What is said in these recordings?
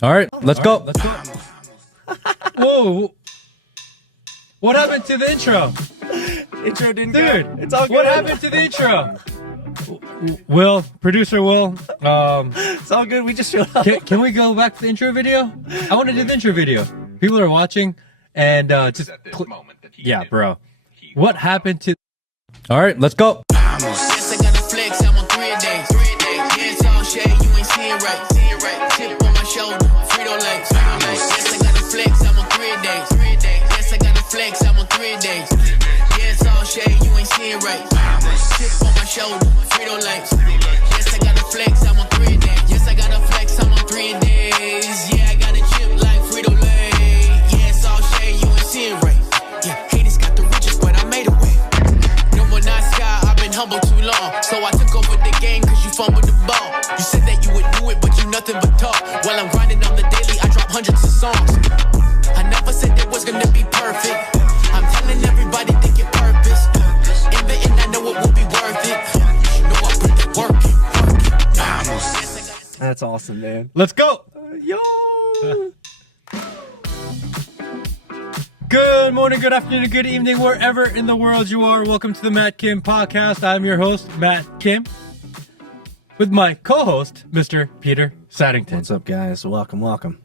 All right, let's go. Let's go. Whoa. What happened to the intro? Intro didn't Dude, go. It's all good. What happened to the intro? Will, producer Will, It's all good. We just showed up. can we go back to the intro video? I want to do the intro video. People are watching, and just yeah, bro. What happened to? All right, let's go. Yes, I got a flex, I'm on 3 days. Yes, all shade, you ain't seeing right. Chip on my shoulder, Frito legs. Yes, I got a flex, I'm on 3 days. Yes, I got a flex, I'm on 3 days. Yes, all shade, you ain't seeing right. Chip on my shoulder, Frito legs. Yes, I got a flex, I'm on 3 days. Yes, I got a flex, I'm on 3 days. Yeah, I got a chip like Frito legs. Yes, all shade, you ain't seeing right. Yeah, haters got the riches, but I made a way. No more not sky, I've been humble too long. So I took over the game cause you fumbled the ball. You said that you would do it, but you nothing but talk. While I'm grinding on the daily, I drop hundreds of songs. I never said it was gonna be perfect. I'm telling everybody to get purpose. In the end, I know it will be worth it. You know I put the work in. That's awesome, man. Let's go. Yo. Good morning, good afternoon, good evening, wherever in the world you are. Welcome to the Matt Kim podcast. I'm your host, Matt Kim, with my co-host, Mr. Peter Saddington. What's up, guys? Welcome.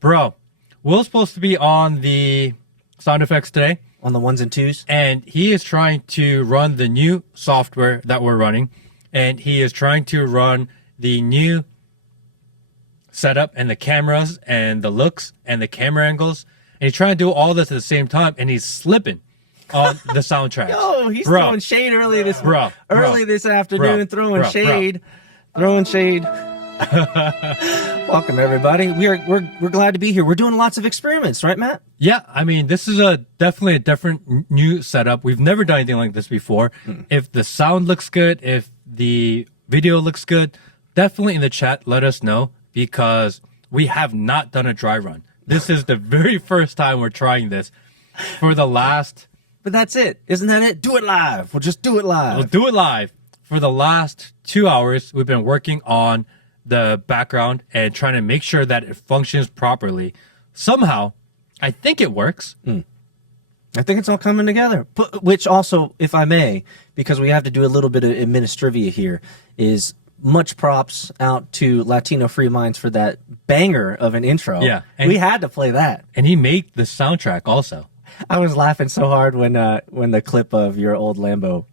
Bro, Will's supposed to be on the sound effects today, On the ones and twos. and he is trying to run the new software that we're running, and he is trying to run the new setup and the cameras and the looks and the camera angles, and he's trying to do all this at the same time, and he's slipping on the soundtrack. Yo, he's Bro. throwing shade early this Bro. this afternoon. Bro. Throwing shade. Welcome, everybody. We're glad to be here. We're doing lots of experiments, right, Matt? Yeah, I mean, this is definitely a different new setup. We've never done anything like this before. If the sound looks good, if the video looks good, definitely in the chat, let us know, because we have not done a dry run. This is the very first time we're trying this for the last... But that's it. Isn't that it? Do it live. We'll just do it live. We'll do it live. For the last 2 hours, we've been working on the background and trying to make sure that it functions properly. Somehow, I think it works. I think it's all coming together. Which also, if I may, because we have to do a little bit of administrivia here, is much props out to Latino Free Minds for that banger of an intro. Yeah. We had to play that. And he made the soundtrack also. I was laughing so hard when the clip of your old Lambo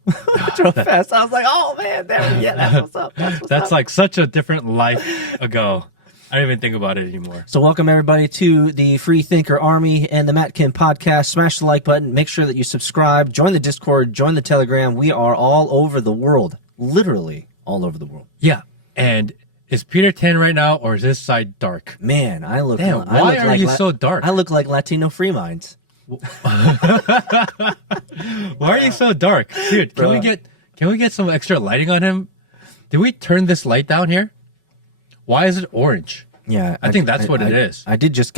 drove past. I was like, oh, man, that's what's up. That's like such a different life ago. I don't even think about it anymore. So welcome, everybody, to the Free Thinker Army and the Matt Kim podcast. Smash the like button. Make sure that you subscribe. Join the Discord. Join the Telegram. We are all over the world. Literally all over the world. Yeah. And is Peter tan right now, or is this side dark? Man, I look... Damn, why are you so dark? I look like Latino Free Minds. Why are you so dark? Dude, can we get some extra lighting on him? Did we turn this light down here? Why is it orange? Yeah, I think that's what it is. I just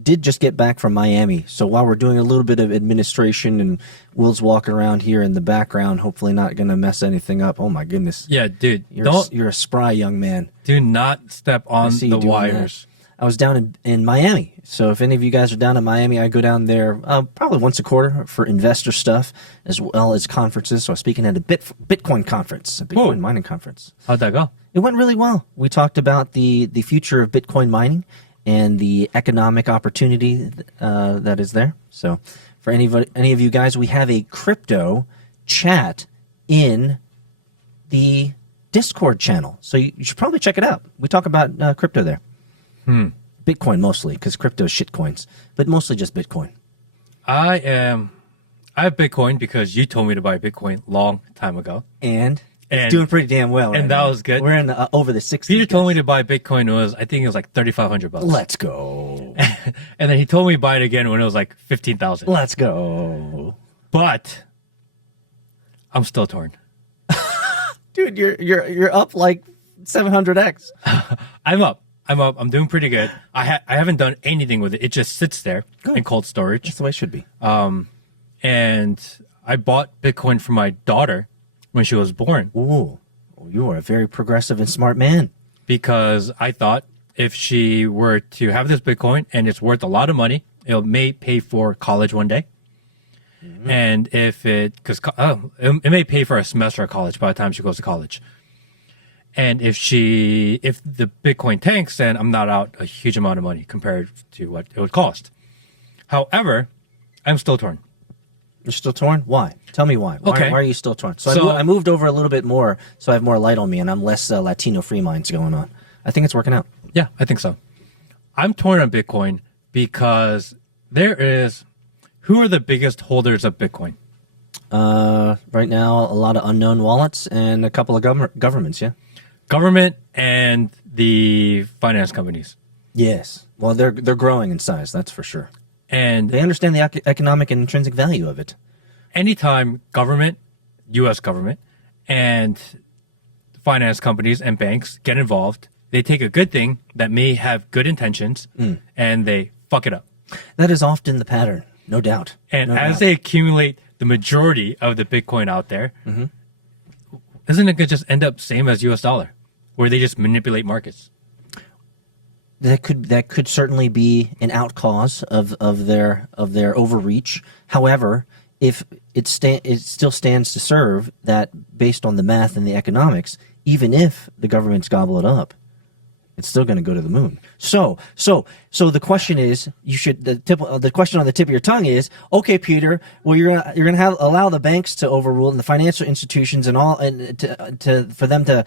did just get back from Miami. So while we're doing a little bit of administration and Will's walking around here in the background, hopefully not going to mess anything up. Oh my goodness. Yeah, dude. You're a spry young man. Do not step on see you the doing wires. I was down in Miami. So if any of you guys are down in Miami, I go down there probably once a quarter for investor stuff as well as conferences. So I was speaking at a Bitcoin conference, a Bitcoin mining conference. How'd that go? It went really well. We talked about the future of Bitcoin mining and the economic opportunity that is there. So for any of you guys, we have a crypto chat in the Discord channel. So you should probably check it out. We talk about crypto there. Bitcoin mostly, because crypto is shitcoins, but mostly just Bitcoin. I have Bitcoin because you told me to buy Bitcoin long time ago. And it's doing pretty damn well. And that was good. We're in over the 60s. Peter told me to buy Bitcoin. I think it was like $3,500. Let's go. And then he told me to buy it again when it was like 15,000. Let's go. But I'm still torn. Dude, you're up like 700x. I'm up. I'm doing pretty good. I haven't done anything with it. It just sits there in cold storage. That's the way it should be. And I bought Bitcoin for my daughter when she was born. Ooh, you are a very progressive and smart man. because I thought if she were to have this Bitcoin and it's worth a lot of money, it may pay for college one day. And if it may pay for a semester of college by the time she goes to college. And if the Bitcoin tanks, then I'm not out a huge amount of money compared to what it would cost. However, I'm still torn. You're still torn? Why? Tell me why. Okay. Why are you still torn? So I moved over a little bit more, so I have more light on me, and I'm less Latino free minds going on. I think it's working out. Yeah, I think so. I'm torn on Bitcoin because who are the biggest holders of Bitcoin? Right now, a lot of unknown wallets and a couple of governments, yeah? Government and the finance companies. Yes. Well, they're growing in size, that's for sure. And they understand the economic and intrinsic value of it. Anytime government, U.S. government, and finance companies and banks get involved, they take a good thing that may have good intentions and they fuck it up. That is often the pattern, no doubt. And they accumulate the majority of the Bitcoin out there, isn't it going to just end up same as U.S. dollar, where they just manipulate markets? That could certainly be an out cause of their overreach. However, if it still stands to serve that based on the math and the economics, even if the governments gobble it up, it's still going to go to the moon. So the question is, the question on the tip of your tongue is, okay, Peter, well, you're going to allow the banks to overrule and the financial institutions and all, and for them to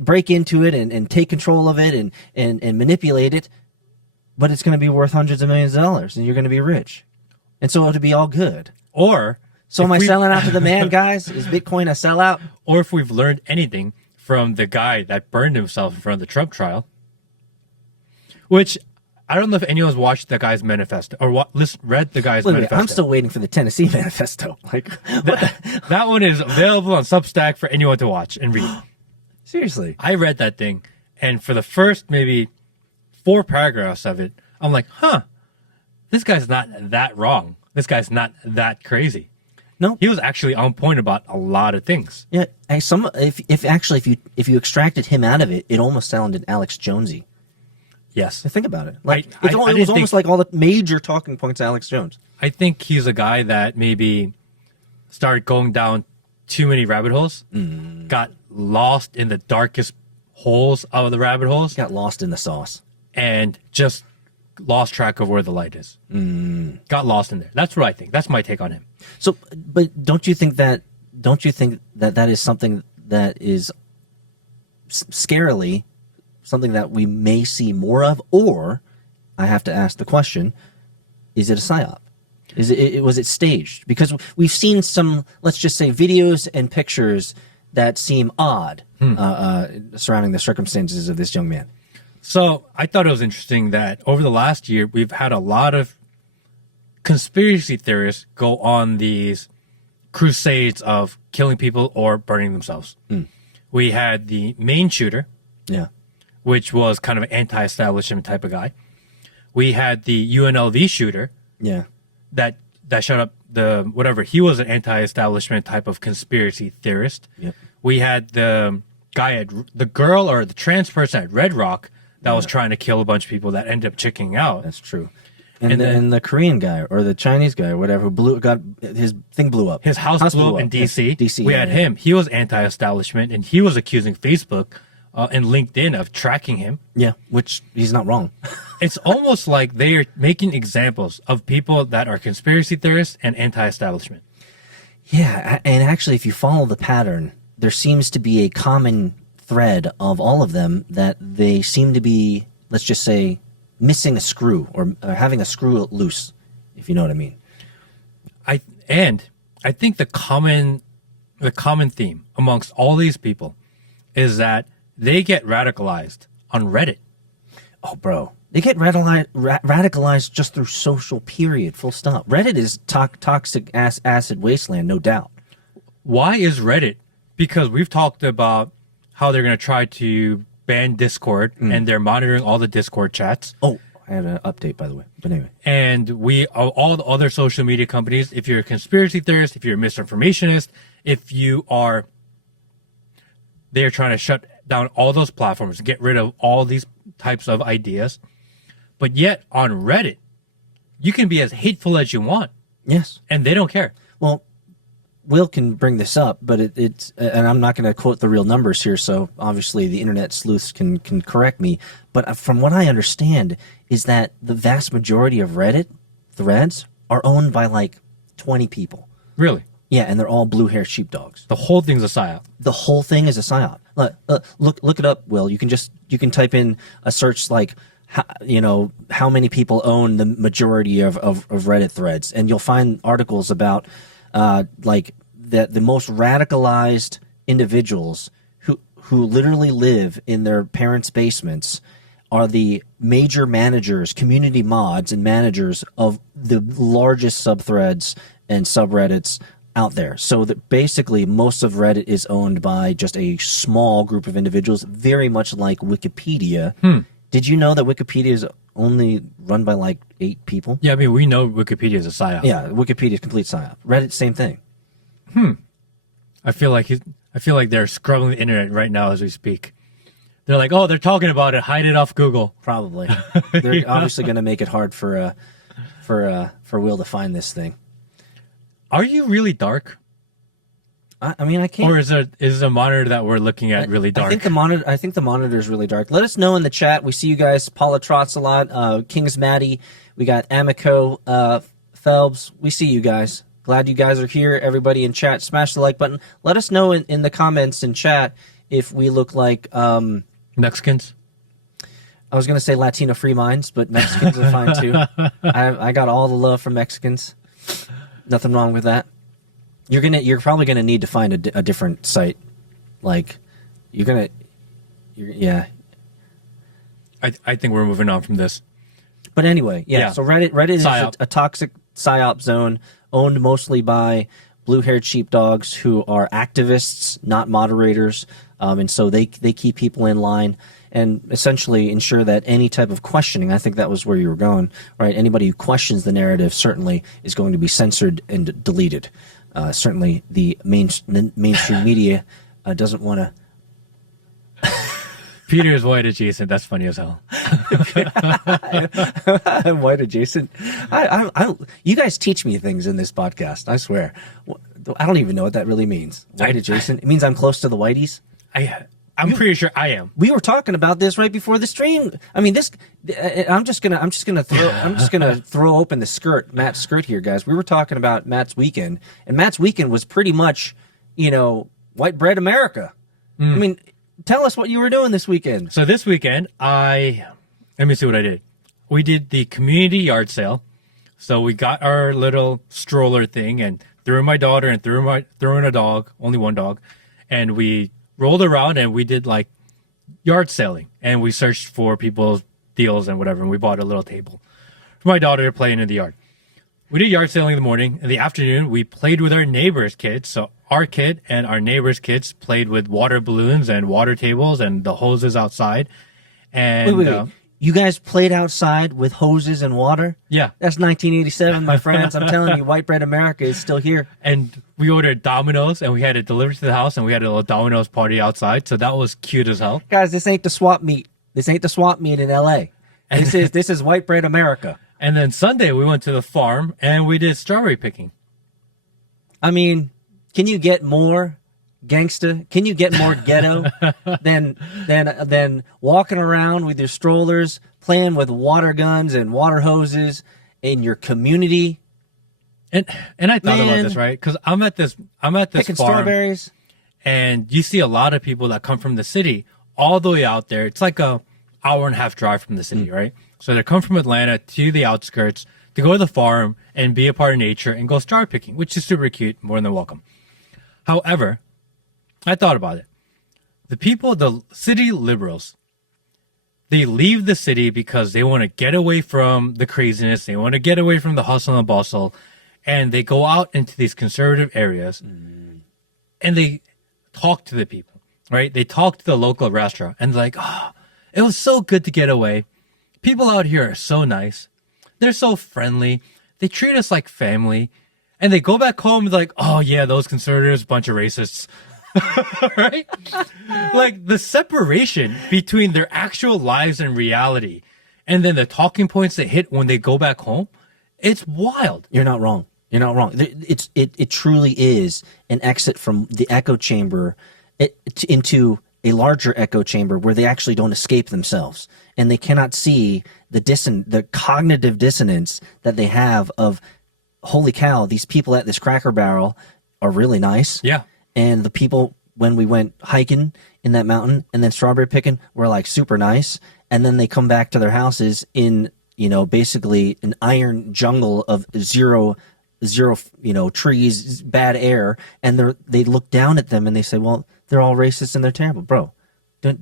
break into it and take control of it and manipulate it, but it's going to be worth hundreds of millions of dollars and you're going to be rich, and so it'll be all good. Or so am I selling out to the man, guys? Is Bitcoin a sellout? Or if we've learned anything from the guy that burned himself in front of the Trump trial. Which, I don't know if anyone's watched the guy's manifesto or read the guy's manifesto. I'm still waiting for the Tennessee manifesto. That one is available on Substack for anyone to watch and read. Seriously. I read that thing, and for the first maybe 4 paragraphs of it, I'm like, this guy's not that wrong. This guy's not that crazy. No, he was actually on point about a lot of things. Yeah, if you extracted him out of it, it almost sounded Alex Jonesy. Yes. Think about it. It was almost like all the major talking points of Alex Jones. I think he's a guy that maybe started going down too many rabbit holes, got lost in the darkest holes of the rabbit holes. Got lost in the sauce. And just lost track of where the light is. Got lost in there. That's what I think. That's my take on him. So, but don't you think that is something that is scarily something that we may see more of? Or I have to ask the question, is it a psyop? Was it staged? Because we've seen some, let's just say, videos and pictures that seem odd surrounding the circumstances of this young man. So I thought it was interesting that over the last year, we've had a lot of conspiracy theorists go on these crusades of killing people or burning themselves. We had the main shooter, which was kind of an anti-establishment type of guy. We had the UNLV shooter, that shut up he was an anti-establishment type of conspiracy theorist. We had the guy the girl or the trans person at Red Rock that was trying to kill a bunch of people that ended up chickening out. That's true. And then the Korean guy or the Chinese guy or whatever got his thing blew up. His house blew up in DC. We had him. He was anti-establishment and he was accusing Facebook and LinkedIn of tracking him. Yeah, which he's not wrong. It's almost like they are making examples of people that are conspiracy theorists and anti-establishment. Yeah, and actually, if you follow the pattern, there seems to be a common thread of all of them that they seem to be, let's just say, missing a screw or having a screw loose, if you know what I mean. I think the common theme amongst all these people is that they get radicalized on Reddit. Oh, bro. They get radicalized just through social, period, full stop. Reddit is toxic acid wasteland, no doubt. Why is Reddit? Because we've talked about how they're going to try to ban Discord, and they're monitoring all the Discord chats. Oh, I had an update, by the way. But anyway. And all the other social media companies, if you're a conspiracy theorist, if you're a misinformationist, they're trying to shut shut down all those platforms, get rid of all these types of ideas. But yet on Reddit, you can be as hateful as you want. Yes. And they don't care. Well, Will can bring this up, but it's and I'm not going to quote the real numbers here, so obviously the internet sleuths can correct me. But from what I understand is that the vast majority of Reddit threads are owned by like 20 people. Really? Yeah, and they're all blue-haired sheepdogs. The whole thing's a psyop. The whole thing is a psyop. Look it up, Will. You can type in a search like, how many people own the majority of Reddit threads, and you'll find articles about like the most radicalized individuals who literally live in their parents' basements are the major managers, community mods and managers of the largest subthreads and subreddits out there. So that basically most of Reddit is owned by just a small group of individuals, very much like Wikipedia. Did you know that Wikipedia is only run by like 8 people? Yeah, I mean, we know Wikipedia is a psyop. Yeah, Wikipedia is complete psyop. Reddit, same thing. I feel like they're scrubbing the internet right now as we speak. They're like, oh, they're talking about it. Hide it off Google. Probably. They're obviously going to make it hard for Will to find this thing. Are you really dark? I mean, I can't. Or is the monitor that we're looking at really dark? I think the monitor is really dark. Let us know in the chat. We see you guys. Paula Trots a lot. Kings Maddie. We got Amico Phelps. We see you guys. Glad you guys are here. Everybody in chat, smash the like button. Let us know in the comments in chat if we look like Mexicans. I was gonna say Latino free minds, but Mexicans are fine too. I got all the love from Mexicans. Nothing wrong with that. You're probably gonna need to find a different site. Like yeah. I think we're moving on from this. But anyway, yeah. So Reddit is a toxic psyop zone owned mostly by blue-haired sheepdogs who are activists, not moderators, and so they keep people in line and essentially ensure that any type of questioning, I think that was where you were going, right? Anybody who questions the narrative certainly is going to be censored and deleted. Certainly the mainstream media doesn't want to. Peter is white adjacent. That's funny as hell. I'm white adjacent. You guys teach me things in this podcast. I swear. I don't even know what that really means. White adjacent. It means I'm close to the whiteys. I'm pretty sure I am. We were talking about this right before the stream. I mean, I'm just gonna throw open the skirt, Matt's skirt here, guys. We were talking about Matt's weekend, and Matt's weekend was pretty much, white bread America. I mean. Tell us what you were doing this weekend. So this weekend, let me see what I did. We did the community yard sale. So we got our little stroller thing and threw in my daughter and threw in a dog, only one dog. And we rolled around and we did like yard selling. And we searched for people's deals and whatever. And we bought a little table for my daughter to play in the yard. We did yard selling in the morning. In the afternoon, we played with our neighbor's kids. So our kid and our neighbor's kids played with water balloons and water tables and the hoses outside. And wait. You guys played outside with hoses and water? Yeah. That's 1987, my friends. I'm telling you, white bread America is still here. And we ordered Domino's and we had it delivered to the house and we had a little Domino's party outside. So that was cute as hell. Guys, this ain't the swap meet. This ain't the swap meet in LA. This is white bread America. And then Sunday we went to the farm and we did strawberry picking. I mean, can you get more gangsta? Can you get more ghetto than walking around with your strollers, playing with water guns and water hoses in your community? And I thought about this, right? Because I'm at this picking farm, strawberries, and you see a lot of people that come from the city all the way out there. It's like a hour and a half drive from the city, right? So they come from Atlanta to the outskirts to go to the farm and be a part of nature and go strawberry picking, which is super cute, more than welcome. However, I thought about it. The city liberals, they leave the city because they want to get away from the craziness. They want to get away from the hustle and bustle. And they go out into these conservative areas and they talk to the people, right? They talk to the local restaurant and they're like, oh, it was so good to get away. People out here are so nice. They're so friendly. They treat us like family. And they go back home and like, oh yeah, those conservatives, bunch of racists. right? Like the separation between their actual lives and reality, and then the talking points they hit when they go back home, it's wild. You're not wrong. You're not wrong. It truly is an exit from the echo chamber into a larger echo chamber where they actually don't escape themselves, and they cannot see the cognitive dissonance that they have of, holy cow, these people at this Cracker Barrel are really nice. Yeah. And the people when we went hiking in that mountain and then strawberry picking were like super nice. And then they come back to their houses in, basically an iron jungle of zero, trees, bad air. And they look down at them and they say, well, they're all racist and they're terrible. Bro, are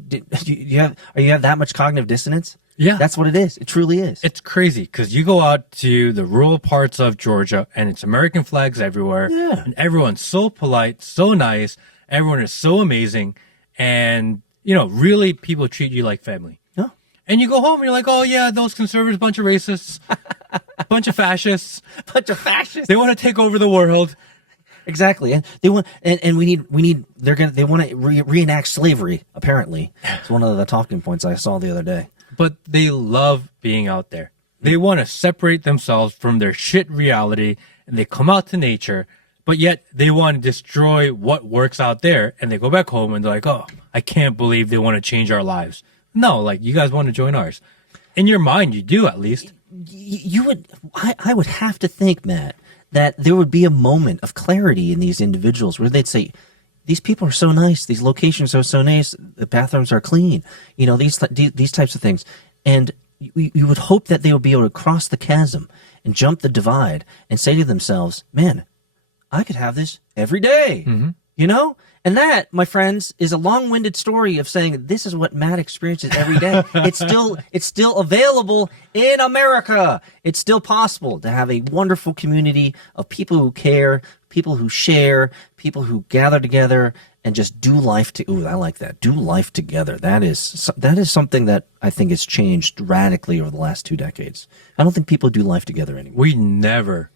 you have that much cognitive dissonance? Yeah. That's what it is. It truly is. It's crazy because you go out to the rural parts of Georgia and it's American flags everywhere. Yeah. And everyone's so polite, so nice. Everyone is so amazing. And, really people treat you like family. Yeah. And you go home and you're like, oh, yeah, those conservatives, bunch of racists, bunch of fascists. Bunch of fascists. They want to take over the world. Exactly, and they want, and we need. They want to reenact slavery. Apparently, it's one of the talking points I saw the other day. But they love being out there. They want to separate themselves from their shit reality, and they come out to nature. But yet they want to destroy what works out there, and they go back home and they're like, "Oh, I can't believe they want to change our lives." No, like you guys want to join ours. In your mind, you do at least. You would. I would have to think, Matt, that there would be a moment of clarity in these individuals where they'd say, these people are so nice, these locations are so nice, the bathrooms are clean, these types of things. And you would hope that they would be able to cross the chasm and jump the divide and say to themselves, man, I could have this every day, And that, my friends, is a long-winded story of saying this is what Matt experiences every day. It's still available in America. It's still possible to have a wonderful community of people who care, people who share, people who gather together and just do life ooh, I like that. Do life together. That is something that I think has changed radically over the last 2 decades. I don't think people do life together anymore. We never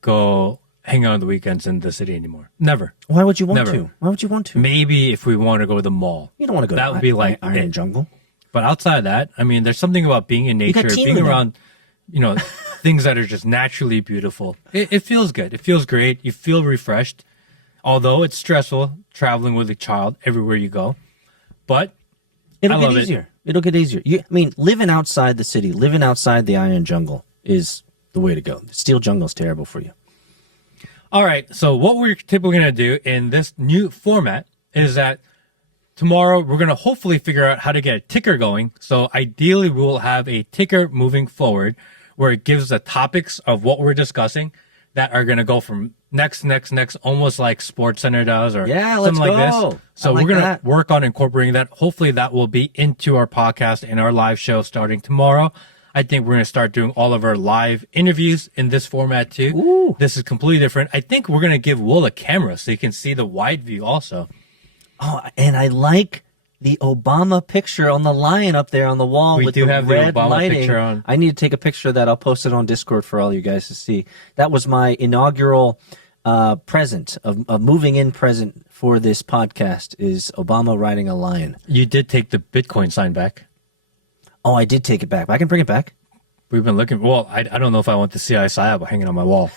go hang out on the weekends in the city anymore. Never. Why would you want Never. to? Why would you want to? Maybe if we want to go to the mall. You don't want to go that to would be like Iron it. Jungle. But outside of that, I mean, there's something about being in nature, being around, things that are just naturally beautiful. It feels good. It feels great. You feel refreshed. Although it's stressful traveling with a child everywhere you go. But It'll get easier. It'll get easier. Living outside the city, living outside the Iron Jungle is the way to go. The Steel Jungle is terrible for you. All right, so what we're typically going to do in this new format is that tomorrow we're going to hopefully figure out how to get a ticker going. So ideally, we will have a ticker moving forward where it gives the topics of what we're discussing that are going to go from next, almost like SportsCenter does or something like this. So we're going to work on incorporating that. Hopefully that will be into our podcast and our live show starting tomorrow. I think we're going to start doing all of our live interviews in this format too. Ooh. This is completely different. I think we're going to give Will a camera so he can see the wide view also. Oh, and I like the Obama picture on the lion up there on the wall. We with do the have the red Obama lighting. picture on. I need to take a picture of that. I'll post it on Discord for all you guys to see. That was my inaugural present, of moving in present for this podcast, is Obama riding a lion. You did take the Bitcoin sign back. Oh, I did take it back. But I can bring it back. We've been looking. Well, I don't know if I want the CI SIAB hanging on my wall.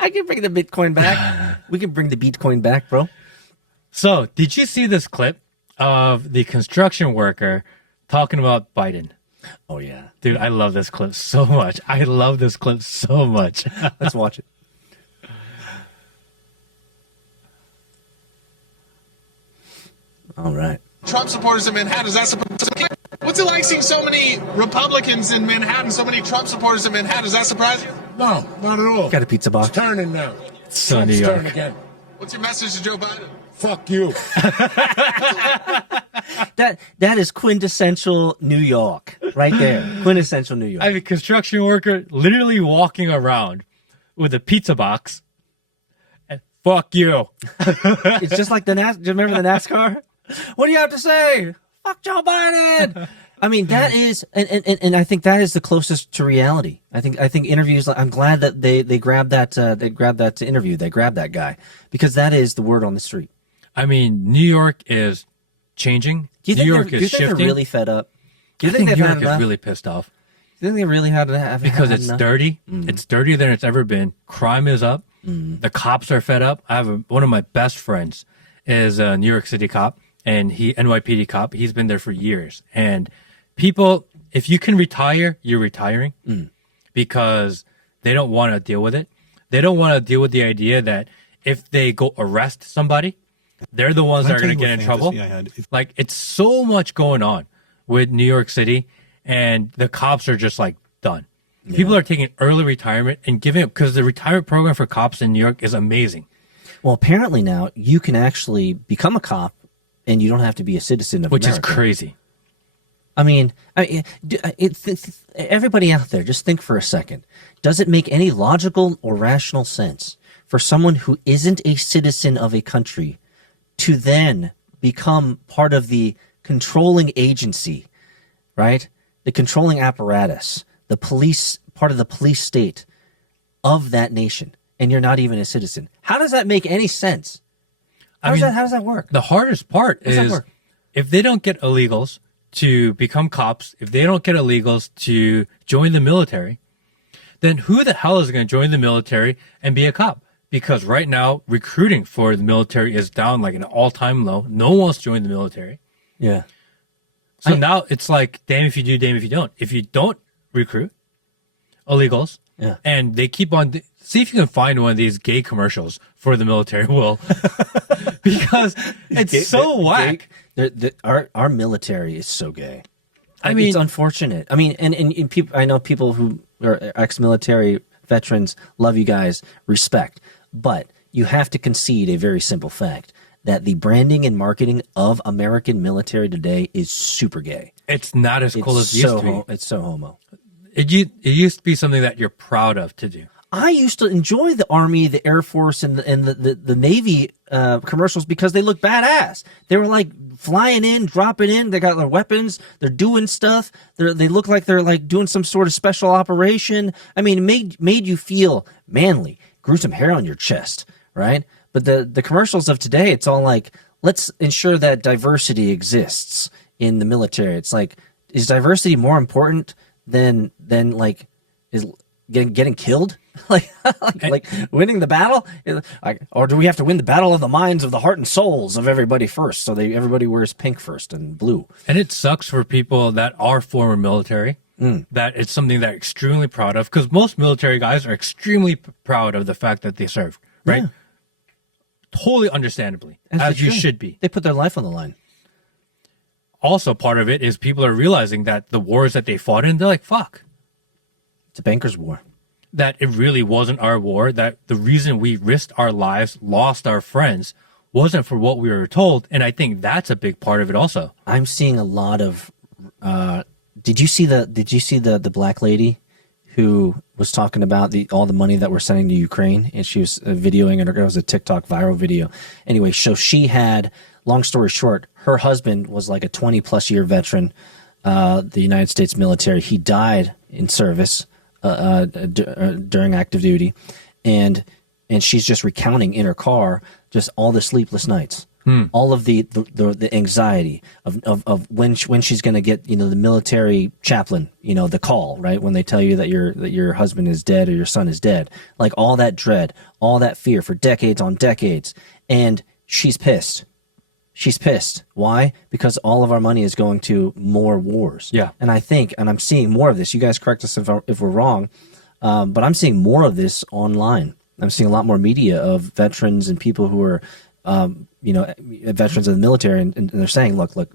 I can bring the Bitcoin back. We can bring the Bitcoin back, bro. So, did you see this clip of the construction worker talking about Biden? Oh, yeah. Dude, I love this clip so much. Let's watch it. All right. Trump supporters in Manhattan, is that supposed to... What's it like seeing so many Republicans in Manhattan, so many Trump supporters in Manhattan? Does that surprise you? No, not at all. Got a pizza box. It's turning now. So New Trump's York. turn again. What's your message to Joe Biden? Fuck you. That is quintessential New York right there. Quintessential New York. I have a construction worker literally walking around with a pizza box. And fuck you. It's just like do you remember the NASCAR? What do you have to say? Fuck Joe Biden. I mean, that is, and I think that is the closest to reality. I think interviews. I'm glad that they grabbed that interview. They grabbed that guy because that is the word on the street. I mean, New York is changing. Do you New think York they're, do you is think shifting. they're really fed up? Do you I think think they've New had York is enough? really pissed off Do you think they really had to have because had it's enough? dirty. It's dirtier than it's ever been. Crime is up. The cops are fed up. I have one of my best friends is a New York City cop, and he NYPD cop. He's been there for years. And people, if you can retire, you're retiring because they don't want to deal with it. They don't want to deal with the idea that if they go arrest somebody, they're the ones that are going to get in trouble. Like, it's so much going on with New York City, and the cops are just like done. People are taking early retirement and giving up because the retirement program for cops in New York is amazing. Well, apparently now you can actually become a cop, and you don't have to be a citizen of Which America. is crazy. I mean, everybody out there, just think for a second. Does it make any logical or rational sense for someone who isn't a citizen of a country to then become part of the controlling agency, right? The controlling apparatus, the police, part of the police state of that nation, and you're not even a citizen? How does that make any sense? How does that work? The hardest part How does that is work? if they don't get illegals to become cops, if they don't get illegals to join the military, then who the hell is going to join the military and be a cop? Because right now, recruiting for the military is down like an all-time low. No one wants to join the military. Yeah. So now it's like, damn if you do, damn if you don't. If you don't recruit illegals, and they keep on, see if you can find one of these gay commercials for the military, Will, because it's so whack. Our military is so gay. I mean, it's unfortunate. I mean, and people, I know people who are ex-military veterans, love you guys, respect, but you have to concede a very simple fact that the branding and marketing of American military today is super gay. it's not as cool as it used to be. It's so homo. It used to be something that you're proud of to do. I used to enjoy the Army, the Air Force, and the Navy commercials because they look badass. They were like flying in, dropping in. They got their weapons. They're doing stuff. They look like they're like doing some sort of special operation. I mean, it made you feel manly, grew some hair on your chest, right? But the commercials of today, it's all like, let's ensure that diversity exists in the military. It's like, is diversity more important than like is getting killed? like winning the battle? Like, or do we have to win the battle of the minds of the heart and souls of everybody first? So everybody wears pink first and blue. And it sucks for people that are former military, that it's something they're extremely proud of, because most military guys are extremely proud of the fact that they served, right? Yeah. Totally understandably, as you should be. They put their life on the line. Also, part of it is people are realizing that the wars that they fought in, they're like, fuck, It's a banker's war. that it really wasn't our war, that the reason we risked our lives, lost our friends, wasn't for what we were told. And I think that's a big part of it also. I'm seeing a lot of. Did you see the black lady who was talking about all the money that we're sending to Ukraine, and she was videoing it. It was a TikTok viral video. Anyway, so she had. Long story short, her husband was like a 20-plus year veteran, the United States military. He died in service during active duty, and she's just recounting in her car just all the sleepless nights, all of the anxiety of when she's going to get the military chaplain, the call, right, when they tell you that your husband is dead or your son is dead, like all that dread, all that fear for decades on decades, and she's pissed. She's pissed. Why? Because all of our money is going to more wars. Yeah. And I think, and I'm seeing more of this. You guys correct us if we're wrong, but I'm seeing more of this online. I'm seeing a lot more media of veterans and people who are, veterans of the military, and they're saying, look, like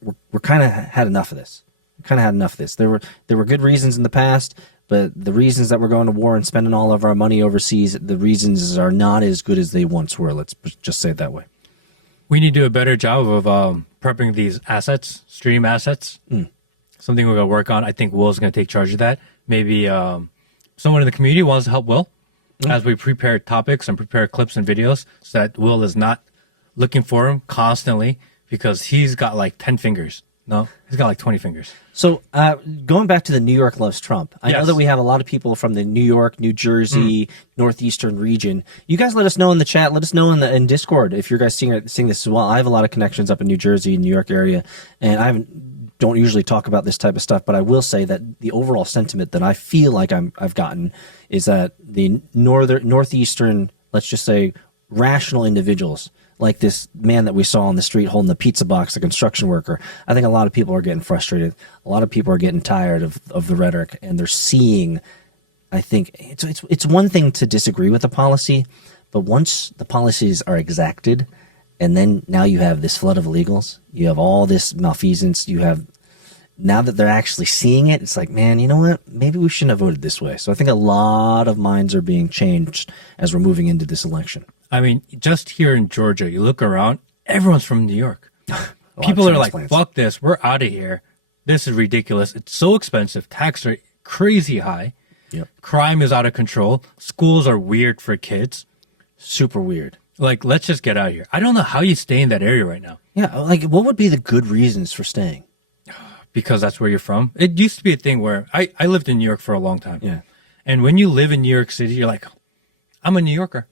we're kind of had enough of this. We kind of had enough of this. There were good reasons in the past, but the reasons that we're going to war and spending all of our money overseas, the reasons are not as good as they once were. Let's just say it that way. We need to do a better job of prepping these assets, stream assets. Something we're going to work on. I think Will's going to take charge of that. Maybe someone in the community wants to help Will as we prepare topics and prepare clips and videos, so that Will is not looking for him constantly, because he's got like 10 fingers. No, he's got like 20 fingers. So going back to the New York loves Trump, I know Yes. that we have a lot of people from the New York, New Jersey, northeastern region. You guys let us know in the chat. Let us know in Discord if you guys seeing this as well. I have a lot of connections up in New Jersey, New York area, and don't usually talk about this type of stuff, but I will say that the overall sentiment that I feel like I've gotten is that the northeastern, let's just say, rational individuals, like this man that we saw on the street holding the pizza box, the construction worker. I think a lot of people are getting frustrated. A lot of people are getting tired of the rhetoric, and they're seeing, I think, it's one thing to disagree with the policy, but once the policies are exacted, and then now you have this flood of illegals, you have all this malfeasance, you have, now that they're actually seeing it, it's like, man, you know what? Maybe we shouldn't have voted this way. So I think a lot of minds are being changed as we're moving into this election. I mean, just here in Georgia, you look around, everyone's from New York. People are like, fuck this, we're out of here. This is ridiculous. It's so expensive. Taxes are crazy high. Yep. Crime is out of control. Schools are weird for kids. Super weird. Like, let's just get out of here. I don't know how you stay in that area right now. Yeah, like, what would be the good reasons for staying? Because that's where you're from. It used to be a thing where I lived in New York for a long time. Yeah. And when you live in New York City, you're like, I'm a New Yorker.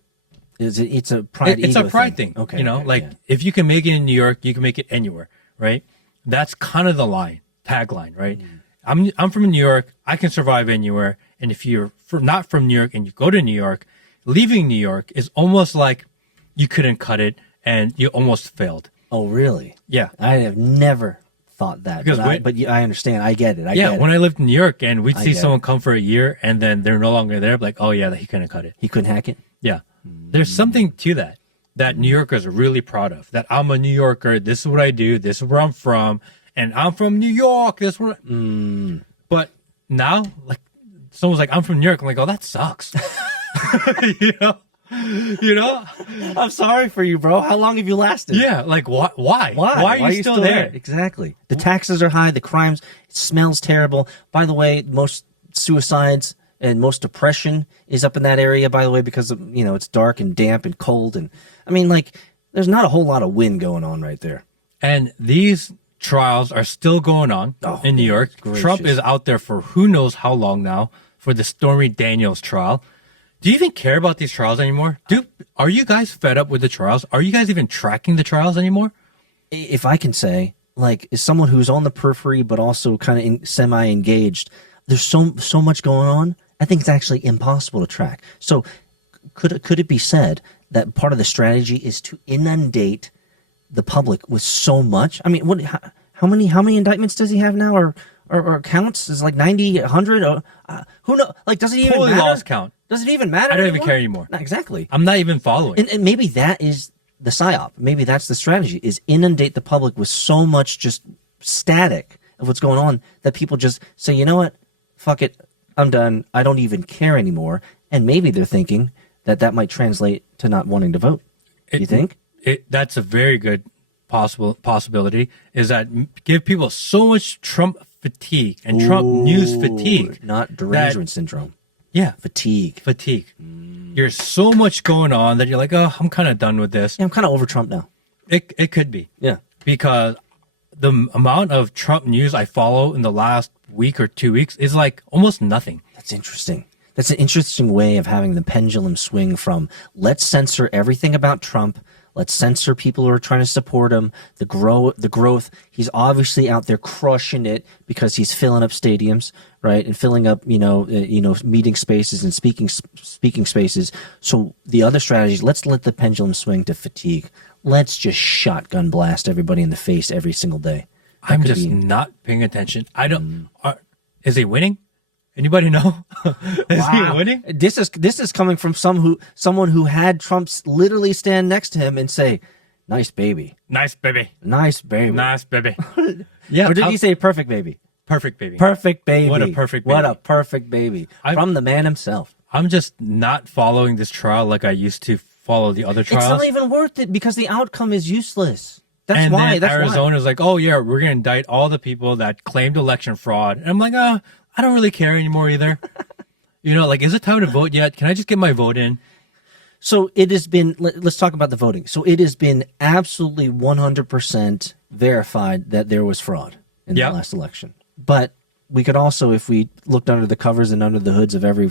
It's a pride It's a ego pride thing. Okay. You know, okay, like yeah. if you can make it in New York, you can make it anywhere, right? That's kind of the tagline, right? I'm from New York. I can survive anywhere. And if you're not from New York and you go to New York, leaving New York is almost like you couldn't cut it and you almost failed. Oh, really? Yeah. I have never thought that. Because but I understand. I get it. I get it. When I lived in New York and we'd see get someone come for a year and then they're no longer there, like, oh yeah, he couldn't cut it. He couldn't hack it? Yeah. There's something to that New Yorkers are really proud of. That I'm a New Yorker, this is what I do, this is where I'm from, and I'm from New York, this is where But now, like, someone's like, I'm from New York, I'm like, oh, that sucks. You know? I'm sorry for you, bro. How long have you lasted? Yeah, like, why? Why are you still there? Exactly. The taxes are high, the crimes, it smells terrible. By the way, most suicides and most depression is up in that area, by the way, because of, it's dark and damp and cold. And I mean, like, there's not a whole lot of wind going on right there. And these trials are still going on in New York. Gracious. Trump is out there for who knows how long now for the Stormy Daniels trial. Do you even care about these trials anymore? Are you guys fed up with the trials? Are you guys even tracking the trials anymore? If I can say, like, as someone who's on the periphery but also kind of semi-engaged, there's so much going on. I think it's actually impossible to track. So could it be said that part of the strategy is to inundate the public with so much? I mean, how many indictments does he have now, or counts? Is it like 90, 100? Who knows? Like, does it even Totally matter? lost count. Does it even matter? I don't even anymore? care anymore. Not exactly. I'm not even following. And maybe that is the psyop. Maybe that's the strategy, is inundate the public with so much just static of what's going on that people just say, you know what? Fuck it. I'm done. I don't even care anymore. And maybe they're thinking that might translate to not wanting to vote. You think? That's a very good possibility, is that give people so much Trump fatigue and Trump news fatigue. Not derangement syndrome. Yeah. Fatigue. There's so much going on that you're like, oh, I'm kind of done with this. Yeah, I'm kind of over Trump now. It could be. Yeah. Because the amount of Trump news I follow in the last week or 2 weeks is like almost nothing. That's interesting. That's an interesting way of having the pendulum swing from let's censor everything about Trump, let's censor people who are trying to support him, the growth. He's obviously out there crushing it because he's filling up stadiums, right, and filling up meeting spaces and speaking spaces. So the other strategy, let's let the pendulum swing to fatigue. Let's just shotgun blast everybody in the face every single day. I'm just not paying attention. I don't. Is he winning? Anybody know? Is he winning? This is coming from someone who had Trump literally stand next to him and say, "Nice baby, Nice baby, nice baby, nice baby." Yeah, or did he say perfect baby? perfect baby? Perfect baby. What a perfect baby. What a perfect baby from the man himself. I'm just not following this trial like I used to follow the other trials. It's not even worth it because the outcome is useless. That's and why. then That's Arizona's like, oh yeah, we're gonna indict all the people that claimed election fraud. And I'm like, I don't really care anymore either. Like, is it time to vote yet? Can I just get my vote in? So it has been, let's talk about the voting. So it has been absolutely 100% verified that there was fraud. in the last election. But we could also, if we looked under the covers and under the hoods of every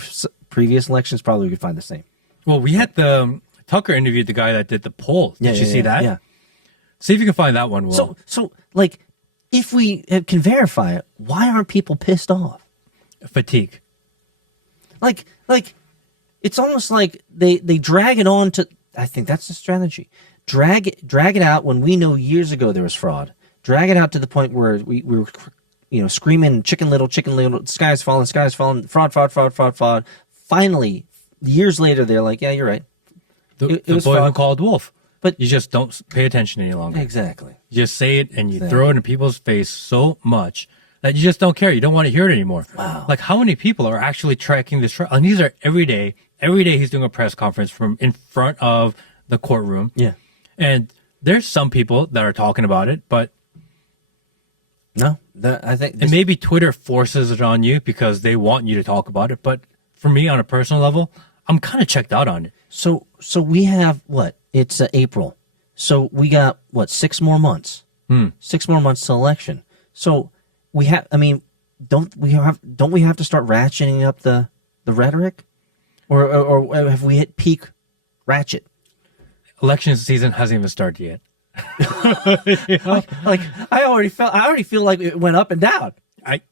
previous elections, probably we could find the same. Well, we had Tucker interviewed the guy that did the poll. Did you see that? Yeah. See if you can find that one. Will. So like, if we can verify it, why aren't people pissed off? Fatigue. Like it's almost like they drag it on to. I think that's the strategy. Drag it out when we know years ago there was fraud. Drag it out to the point where we were, screaming chicken little, sky's falling, fraud. Finally, years later, they're like, yeah, you're right. The boy fraud. who called wolf. But you just don't pay attention any longer. Exactly. You just say it and you throw it in people's face so much that you just don't care. You don't want to hear it anymore. Wow. Like, how many people are actually tracking this? And these are every day. Every day he's doing a press conference from in front of the courtroom. Yeah. And there's some people that are talking about it, but no, I think and maybe Twitter forces it on you because they want you to talk about it. But for me, on a personal level, I'm kind of checked out on it. So we have what? It's April. So we got what? 6 more months. 6 more months to election. So we have. I mean, don't we have to start ratcheting up the rhetoric, or have we hit peak ratchet? Election season hasn't even started yet. Like I already feel like it went up and down.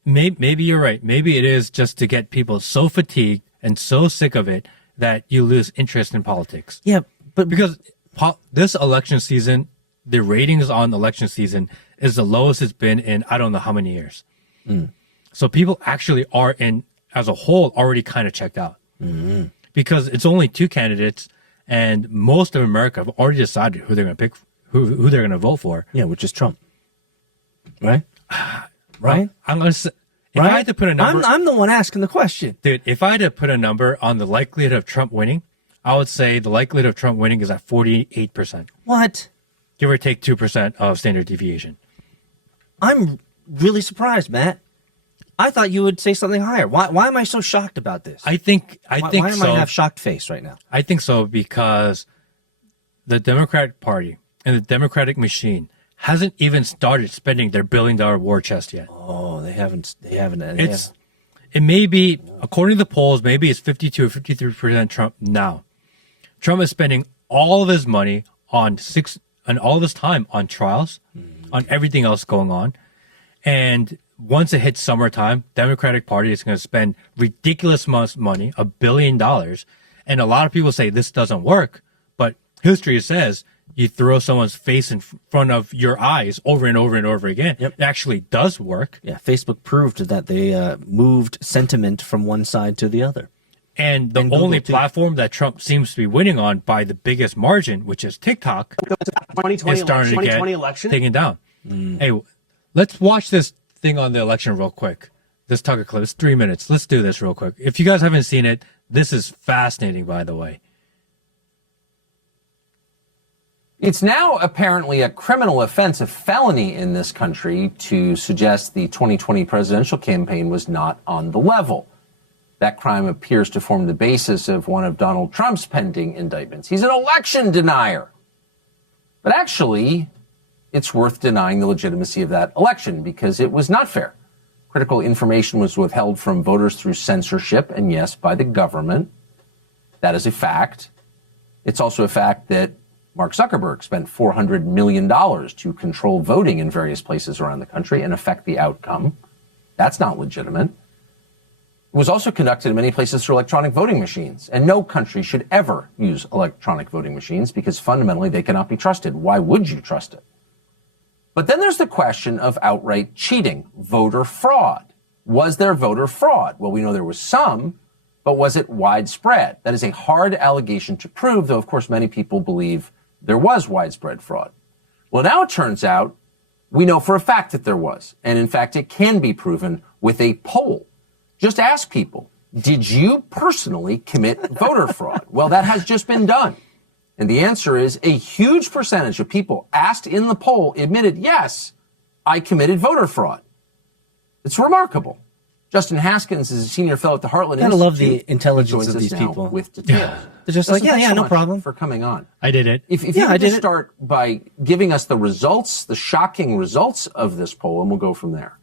Maybe you're right. Maybe it is just to get people so fatigued and so sick of it that you lose interest in politics. Yeah, but because this election season, the ratings on election season is the lowest it's been in I don't know how many years. So people actually are as a whole already kind of checked out because it's only 2 candidates. And most of America have already decided who they're going to pick, who they're going to vote for. Yeah, which is Trump, right? Right. I'm going to say, if I had to put a number, I'm the one asking the question, dude. If I had to put a number on the likelihood of Trump winning, I would say the likelihood of Trump winning is at 48%. What? Give or take 2% of standard deviation. I'm really surprised, Matt. I thought you would say something higher. Why am I so shocked about this? I think why am so. I have shocked face right now? I think so because the Democratic Party and the Democratic machine hasn't even started spending their $1 billion war chest yet. Oh, they haven't. It may be, according to the polls, maybe it's 52 or 53% Trump now. Trump is spending all of his money on all of his time on trials, on everything else going on, and once it hits summertime, Democratic Party is going to spend ridiculous amounts of money, $1 billion. And a lot of people say this doesn't work, but history says you throw someone's face in front of your eyes over and over and over again. Yep. It actually does work. Yeah, Facebook proved that they moved sentiment from one side to the other. And the only platform that Trump seems to be winning on by the biggest margin, which is TikTok, 2020 is starting to get election taken down. Hey, let's watch this thing on the election real quick. This Tucker clip. It's 3 minutes. Let's do this real quick. If you guys haven't seen it, this is fascinating, by the way. It's now apparently a criminal offense, a felony in this country to suggest the 2020 presidential campaign was not on the level. That crime appears to form the basis of one of Donald Trump's pending indictments. He's an election denier. But actually, it's worth denying the legitimacy of that election because it was not fair. Critical information was withheld from voters through censorship, and yes, by the government. That is a fact. It's also a fact that Mark Zuckerberg spent $400 million to control voting in various places around the country and affect the outcome. That's not legitimate. It was also conducted in many places through electronic voting machines, and no country should ever use electronic voting machines because fundamentally they cannot be trusted. Why would you trust it? But then there's the question of outright cheating, voter fraud. Was there voter fraud? Well, we know there was some, but was it widespread? That is a hard allegation to prove, though, of course, many people believe there was widespread fraud. Well, now it turns out we know for a fact that there was. And in fact, it can be proven with a poll. Just ask people, did you personally commit voter fraud? Well, that has just been done. And the answer is a huge percentage of people asked in the poll admitted, yes, I committed voter fraud. It's remarkable. Justin Haskins is a senior fellow at the Heartland Institute. I love the intelligence of these people. With details. They're just like, yeah, no problem. For coming on. I did it. If you could just start by giving us the results, the shocking results of this poll, and we'll go from there.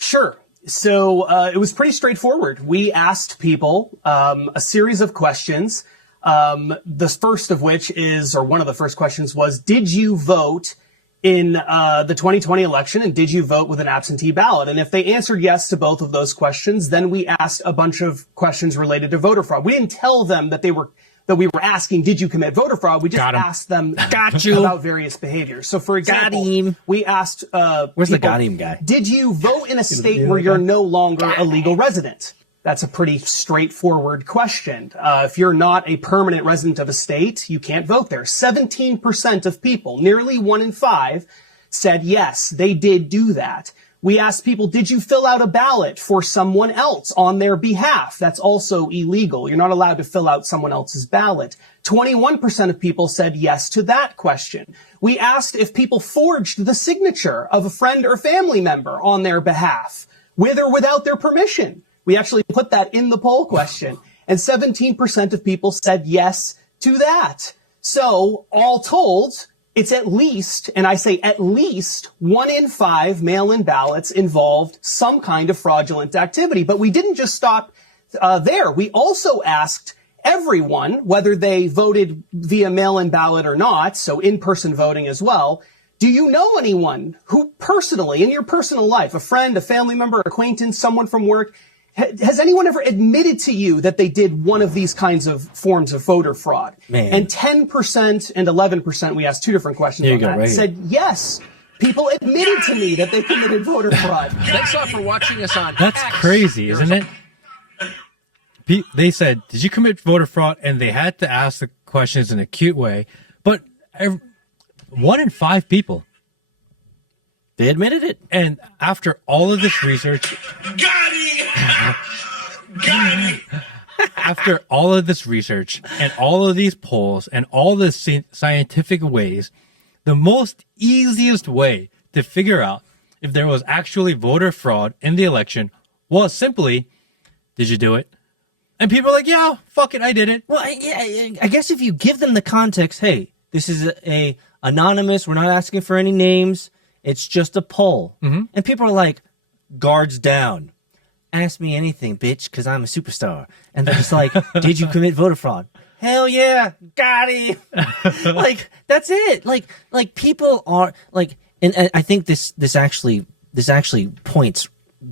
Sure. So it was pretty straightforward. We asked people a series of questions. The first of which is, or one of the first questions was, did you vote in the 2020 election, and did you vote with an absentee ballot? And if they answered yes to both of those questions, then we asked a bunch of questions related to voter fraud. We didn't tell them that we were asking, did you commit voter fraud? We just asked them about various behaviors. So, for example, we asked where's the got him guy? Did you vote in a state where you're no longer a legal resident? That's a pretty straightforward question. If you're not a permanent resident of a state, you can't vote there. 17% of people, nearly 1 in 5, said yes, they did do that. We asked people, did you fill out a ballot for someone else on their behalf? That's also illegal. You're not allowed to fill out someone else's ballot. 21% of people said yes to that question. We asked if people forged the signature of a friend or family member on their behalf, with or without their permission. We actually put that in the poll question, and 17% of people said yes to that. So, all told, it's at least, and I say at least, 1 in 5 mail-in ballots involved some kind of fraudulent activity. But we didn't just stop there. We also asked everyone, whether they voted via mail-in ballot or not, so in-person voting as well, do you know anyone who personally, in your personal life, a friend, a family member, acquaintance, someone from work, has anyone ever admitted to you that they did one of these kinds of forms of voter fraud? Man. And 10% and 11%, we asked two different questions on that, said yes. People admitted to me that they committed voter fraud. Thanks a lot for watching us on That's X. crazy, isn't it? They said, did you commit voter fraud? And they had to ask the questions in a cute way. But 1 in 5 people. They admitted it. And after all of this research... After all of this research and all of these polls and all the scientific ways, the most easiest way to figure out if there was actually voter fraud in the election was simply, did you do it? And people are like, yeah, fuck it, I did it. Well, I guess if you give them the context, hey, this is a anonymous, we're not asking for any names, it's just a poll. Mm-hmm. And people are like, guards down. Ask me anything, bitch, because I'm a superstar. And they're just like, did you commit voter fraud? Hell yeah, got him. Like, that's it. Like people are like, and I think this actually points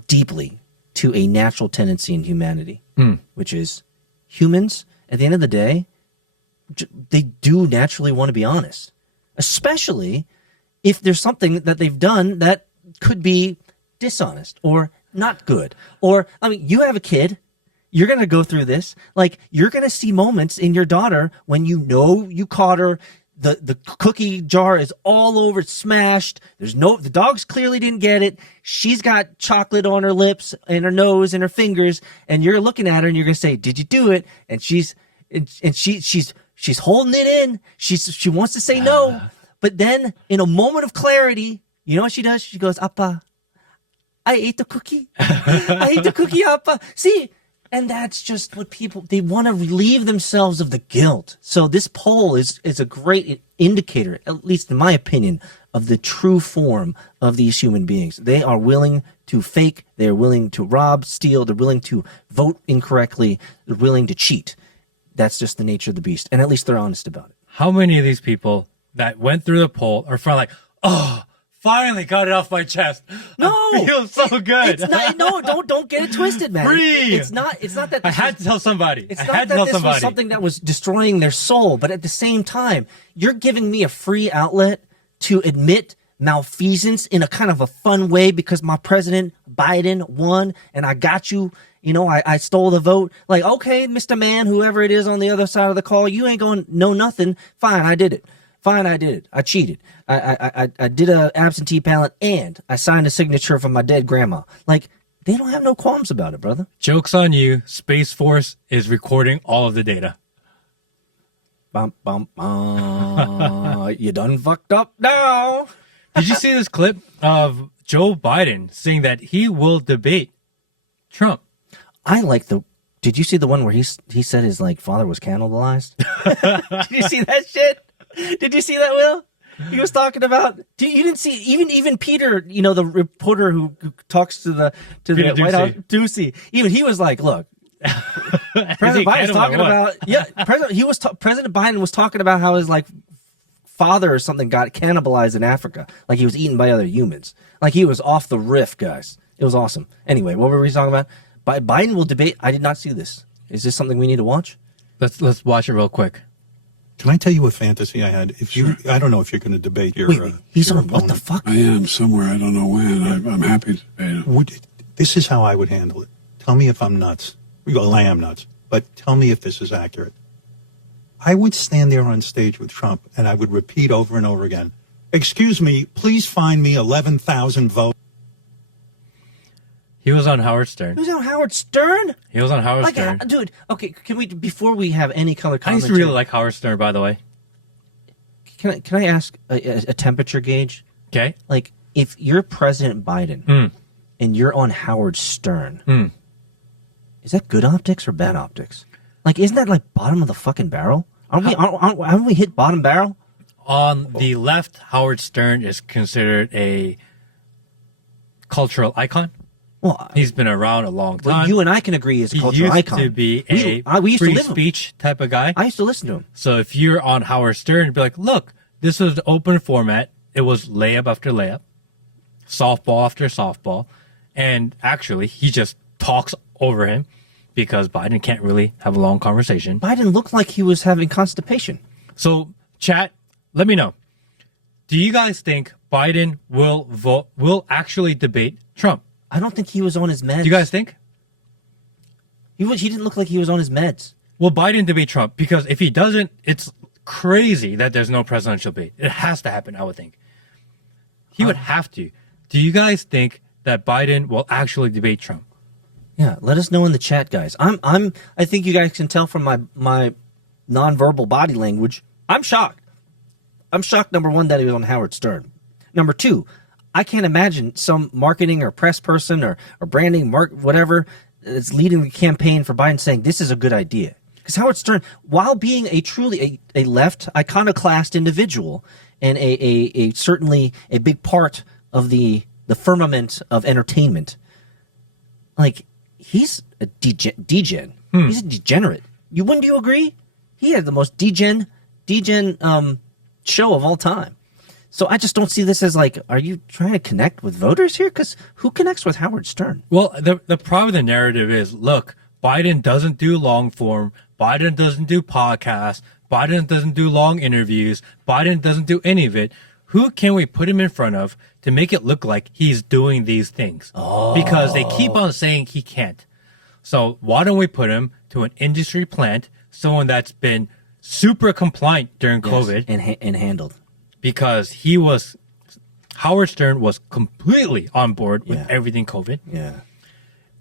deeply to a natural tendency in humanity, which is humans, at the end of the day, they do naturally want to be honest, especially if there's something that they've done that could be dishonest or not good. Or, I mean, you have a kid, you're going to go through this. Like, you're going to see moments in your daughter when you know you caught her, the cookie jar is all over, smashed. The dogs clearly didn't get it. She's got chocolate on her lips and her nose and her fingers, and you're looking at her and you're going to say, did you do it? And she's holding it in. She wants to say no. But then in a moment of clarity, you know what she does? She goes, Appa, I ate the cookie. I ate the cookie, Appa. See, and that's just what people, they want to relieve themselves of the guilt. So this poll is a great indicator, at least in my opinion, of the true form of these human beings. They are willing to fake. They're willing to rob, steal. They're willing to vote incorrectly. They're willing to cheat. That's just the nature of the beast. And at least they're honest about it. How many of these people that went through the poll are finally like, oh, finally got it off my chest. No, I feel so good. It's not. No, don't get it twisted, man. Free. It's not that. I had to tell somebody. It's not that this was something that was destroying their soul, but at the same time, you're giving me a free outlet to admit malfeasance in a kind of a fun way because my president Biden won and I got you. You know, I stole the vote. Like, okay, Mr. Man, whoever it is on the other side of the call, you ain't going to know nothing. Fine, I did it. I cheated. I did a absentee ballot and I signed a signature from my dead grandma. Like, they don't have no qualms about it, brother. Joke's on you. Space Force is recording all of the data. Bum, bum, bum. You done fucked up now. Did you see this clip of Joe Biden saying that he will debate Trump? I like did you see the one where he said his like father was cannibalized? Did you see that shit? Did you see that, Will? He was talking about. You didn't see even Peter, the reporter who talks to the White House, Ducey. Even he was like, "Look, President Biden's talking about President Biden was talking about how his father or something got cannibalized in Africa, like he was eaten by other humans, like he was off the riff, guys. It was awesome. Anyway, what were we talking about? Biden will debate. I did not see this. Is this something we need to watch? Let's watch it real quick. Can I tell you a fantasy I had? I don't know if you're going to debate your. Wait, he's on what the fuck? I am somewhere. I don't know when. I'm happy to debate him. This is how I would handle it. Tell me if I'm nuts. Well, I am nuts, but tell me if this is accurate. I would stand there on stage with Trump and I would repeat over and over again, "Excuse me, please find me 11,000 votes." He was on Howard Stern. He was on Howard Stern? He was on Howard Stern. Dude, okay, can we, before we have any color commentary. I used to really like Howard Stern, by the way. Can I ask a temperature gauge? Okay. Like, if you're President Biden and you're on Howard Stern, is that good optics or bad optics? Like, isn't that like bottom of the fucking barrel? Aren't we hit bottom barrel? On the left, Howard Stern is considered a cultural icon. Well, he's been around a long time. Well, you and I can agree he's a cultural icon. He used to be a free speech type of guy. I used to listen to him. So if you're on Howard Stern, you'd be like, look, this was the open format. It was layup after layup, softball after softball. And actually, he just talks over him because Biden can't really have a long conversation. Biden looked like he was having constipation. So, chat, let me know. Do you guys think Biden will actually debate Trump? I don't think he was on his meds. Do you guys think? He didn't look like he was on his meds. Will Biden debate Trump? Because if he doesn't, it's crazy that there's no presidential debate. It has to happen, I would think. He would have to. Do you guys think that Biden will actually debate Trump? Yeah, let us know in the chat, guys. I think you guys can tell from my nonverbal body language. I'm shocked. I'm shocked, number one, that he was on Howard Stern. Number two, I can't imagine some marketing or press person or branding, whatever, that's leading the campaign for Biden saying this is a good idea. Because Howard Stern, while being truly a left iconoclast individual and a certainly a big part of the firmament of entertainment, like, he's a degen. He's a degenerate. Wouldn't you agree? He had the most degen show of all time. So I just don't see this as like, are you trying to connect with voters here? Because who connects with Howard Stern? Well, the problem of the narrative is, look, Biden doesn't do long form. Biden doesn't do podcasts. Biden doesn't do long interviews. Biden doesn't do any of it. Who can we put him in front of to make it look like he's doing these things? Because they keep on saying he can't. So why don't we put him to an industry plant, someone that's been super compliant during COVID. And handled. Because Howard Stern was completely on board with everything COVID. Yeah.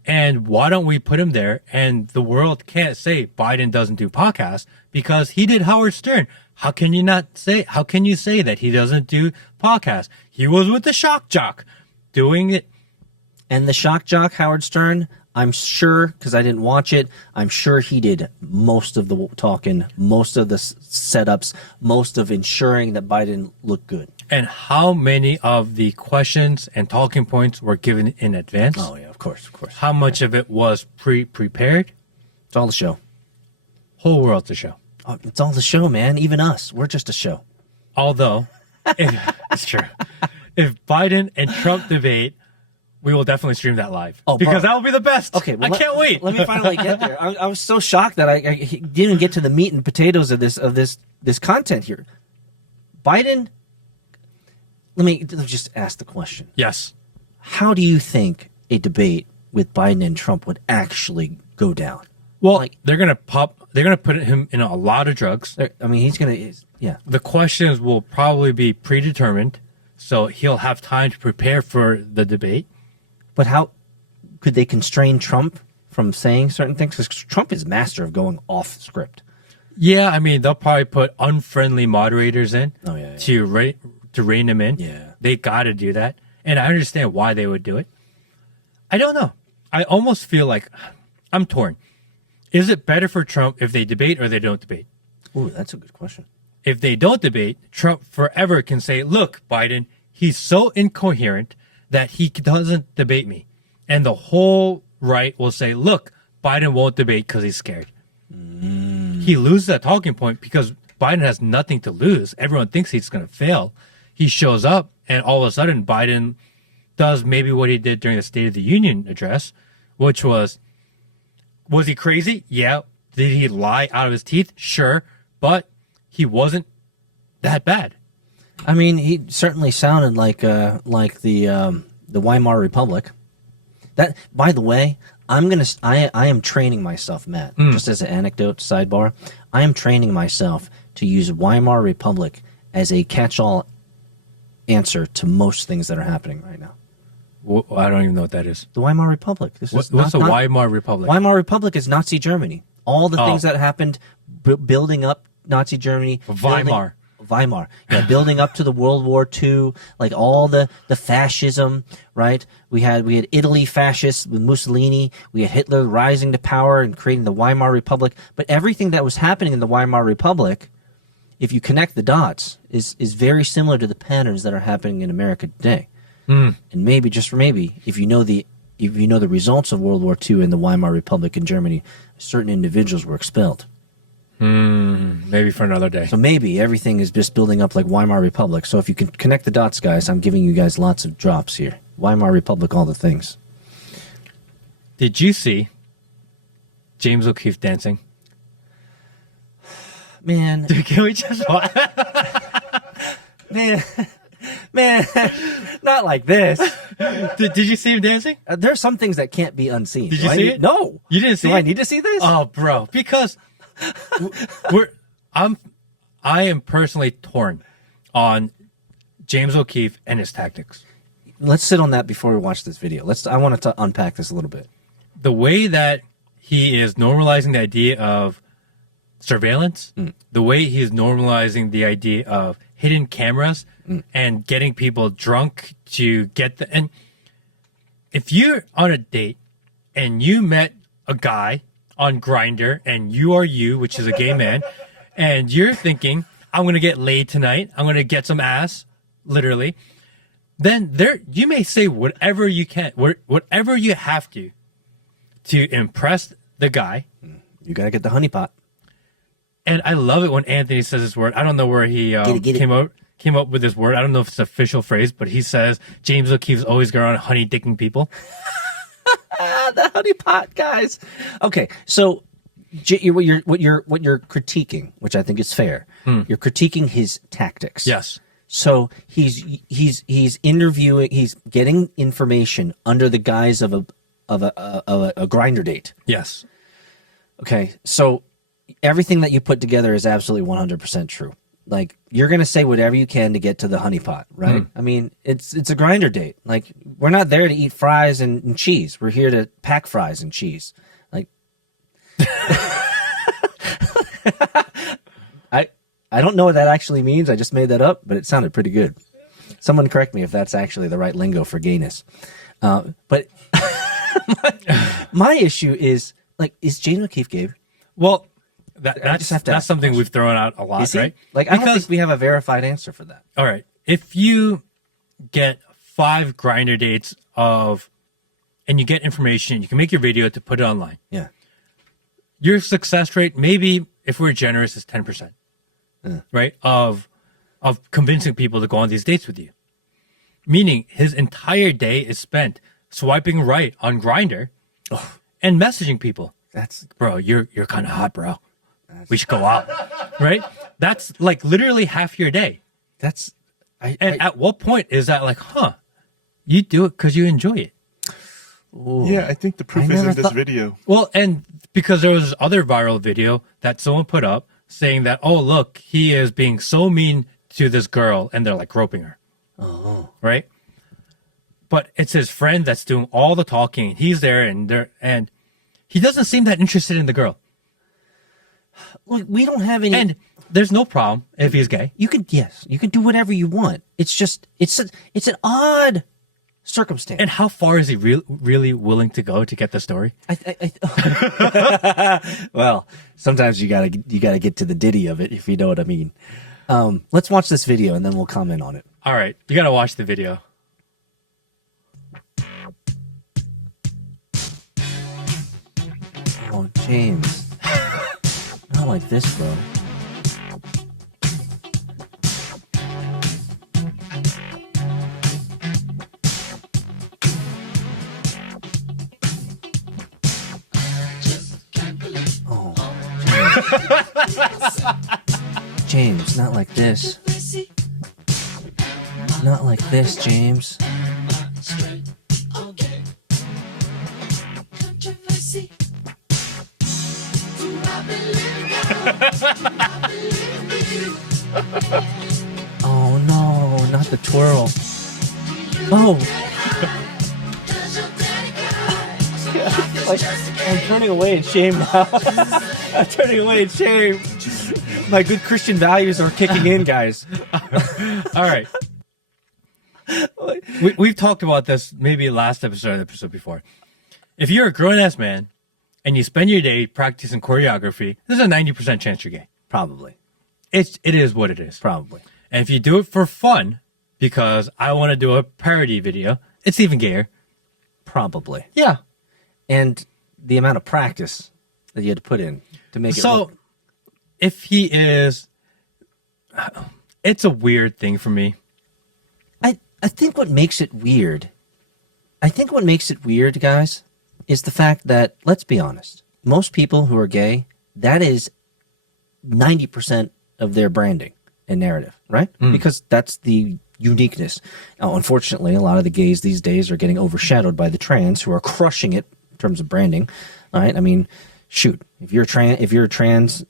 And why don't we put him there? And the world can't say Biden doesn't do podcasts because he did Howard Stern. How can you say that he doesn't do podcasts? He was with the shock jock doing it. And the shock jock, Howard Stern, I'm sure, because I didn't watch it, I'm sure he did most of the talking, most of the setups, most of ensuring that Biden looked good. And how many of the questions and talking points were given in advance? Oh, yeah, of course. How much of it was prepared? It's all the show. Whole world's a show. Oh, it's all the show, man. Even us. We're just a show. Although, it's true. If Biden and Trump debate, we will definitely stream that live. Because that will be the best. Okay, well, I can't wait. Let me finally get there. I was so shocked that I didn't get to the meat and potatoes of this content here. Biden, let me just ask the question. Yes. How do you think a debate with Biden and Trump would actually go down? Well, they're gonna put him in a lot of drugs. The questions will probably be predetermined, so he'll have time to prepare for the debate. But how could they constrain Trump from saying certain things? Because Trump is master of going off script. Yeah, I mean, they'll probably put unfriendly moderators in to rein him in. Yeah. They got to do that. And I understand why they would do it. I don't know. I almost feel like I'm torn. Is it better for Trump if they debate or they don't debate? Ooh, that's a good question. if they don't debate, Trump forever can say, look, Biden, he's so incoherent that he doesn't debate me. And the whole right will say, look, Biden won't debate because he's scared. He loses that talking point because Biden has nothing to lose. Everyone thinks he's going to fail. He shows up, and all of a sudden, Biden does maybe what he did during the State of the Union address, which was he crazy? Yeah. Did he lie out of his teeth? Sure. But he wasn't that bad. I mean, he certainly sounded like the Weimar Republic. That, by the way, I am training myself, Matt. Just as an anecdote sidebar, I am training myself to use Weimar Republic as a catch-all answer to most things that are happening right now. I don't even know what that is. The Weimar Republic. What's the Weimar Republic? Weimar Republic is Nazi Germany. All the things that happened building up Nazi Germany. Weimar. Yeah, building up to the World War II, like all the fascism, right? We had Italy fascists with Mussolini. We had Hitler rising to power and creating the Weimar Republic. But everything that was happening in the Weimar Republic, if you connect the dots, is very similar to the patterns that are happening in America today. And maybe, just maybe, if you know the results of World War II and the Weimar Republic in Germany, certain individuals were expelled. Maybe for another day. So maybe everything is just building up like Weimar Republic. So if you can connect the dots, guys, I'm giving you guys lots of drops here. Weimar Republic, all the things. Did you see James O'Keefe dancing? Man. Dude, can we just watch? Man, not like this. Did you see him dancing? There's some things that can't be unseen. Did you see it? No. You didn't see it? Do I need to see this? Oh, bro, because I am personally torn on James O'Keefe and his tactics. Let's sit on that before we watch this video. I want to unpack this a little bit. The way that he is normalizing the idea of surveillance, the way he's normalizing the idea of hidden cameras and getting people drunk to get the... And if you're on a date and you met a guy on Grindr and you are you, which is a gay man, and you're thinking, I'm going to get laid tonight, I'm going to get some ass, literally, then you may say whatever you can, whatever you have to impress the guy. You got to get the honeypot. And I love it when Anthony says this word. I don't know where he came up with this word. I don't know if it's an official phrase, but he says James O'Keefe's always going around honey dicking people. The honeypot, guys. Okay, so what you're critiquing, which I think is fair, you're critiquing his tactics. Yes. So he's interviewing, he's getting information under the guise of a Grindr date. Yes. Okay, so everything that you put together is absolutely 100% true. Like, you're going to say whatever you can to get to the honeypot, right? I mean, it's a Grindr date. Like, we're not there to eat fries and cheese. We're here to pack fries and cheese. Like, I don't know what that actually means. I just made that up, but it sounded pretty good. Someone correct me if that's actually the right lingo for gayness. But my issue is, like, is James O'Keefe gay? Well, that's something we've thrown out a lot, right? Like, I don't think we have a verified answer for that. All right. If you get 5 Grindr dates and you get information, you can make your video to put it online. Yeah. Your success rate, maybe if we're generous, is 10%, right? Of convincing people to go on these dates with you. Meaning his entire day is spent swiping right on Grindr and messaging people. Bro, you're kind of hot, bro. We should go out, right? That's like literally half your day. At what point is that like, you do it because you enjoy it? Ooh. Yeah, I think the proof is in this video. Well, and because there was this other viral video that someone put up saying that, oh, look, he is being so mean to this girl, and they're like groping her. Oh. Right? But it's his friend that's doing all the talking. He's there, and he doesn't seem that interested in the girl. Look, we don't have any... And there's no problem if he's gay. You can do whatever you want. It's just, it's an odd circumstance. And how far is he really willing to go to get the story? Well, sometimes you gotta get to the ditty of it, if you know what I mean. Let's watch this video and then we'll comment on it. All right, you got to watch the video. Oh, James. Not like this, bro. James, not like this. Not like this, James. Oh no, not the twirl. Oh. Like, I'm turning away in shame now. I'm turning away in shame. My good Christian values are kicking in, guys. All right. We've talked about this maybe last episode or the episode before. If you're a grown-ass man and you spend your day practicing choreography, there's a 90% chance you're gay. Probably. It is what it is. Probably. And if you do it for fun, because I want to do a parody video, it's even gayer. Probably. Yeah. And the amount of practice that you had to put in to make it look. So, if he is... It's a weird thing for me. I think what makes it weird, guys, is the fact that, let's be honest, most people who are gay, that is 90% of their branding and narrative, right? Because that's the uniqueness. Now, unfortunately, a lot of the gays these days are getting overshadowed by the trans who are crushing it in terms of branding. All right, I mean, shoot, if you're a trans,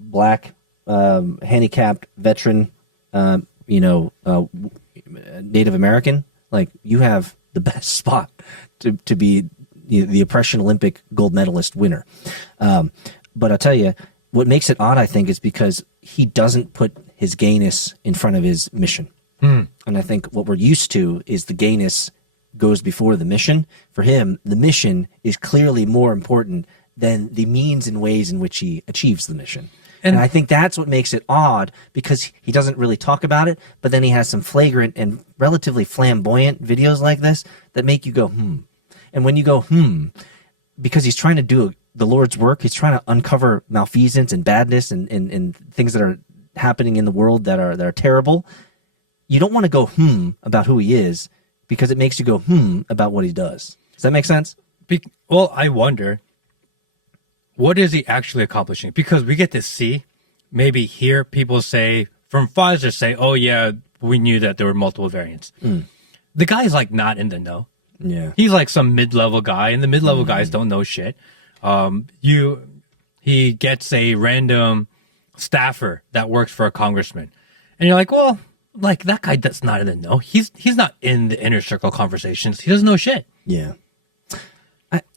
black, handicapped, veteran, Native American, like, you have the best spot to be the Oppression Olympic gold medalist winner. But I'll tell you, what makes it odd, I think, is because he doesn't put his gayness in front of his mission. And I think what we're used to is the gayness goes before the mission. For him, the mission is clearly more important than the means and ways in which he achieves the mission. And I think that's what makes it odd, because he doesn't really talk about it, but then he has some flagrant and relatively flamboyant videos like this that make you go, And when you go, because he's trying to do the Lord's work, he's trying to uncover malfeasance and badness and things that are happening in the world that are terrible. You don't want to go, about who he is, because it makes you go, about what he does. Does that make sense? Well, I wonder, what is he actually accomplishing? Because we get to see, maybe hear people say, from Pfizer say, oh yeah, we knew that there were multiple variants. The guy's like not in the know. Yeah. He's like some mid-level guy, and the mid-level guys don't know shit. He gets a random staffer that works for a congressman. And you're like, well, like, that guy that's not in the know. He's not in the inner circle conversations. He doesn't know shit. Yeah.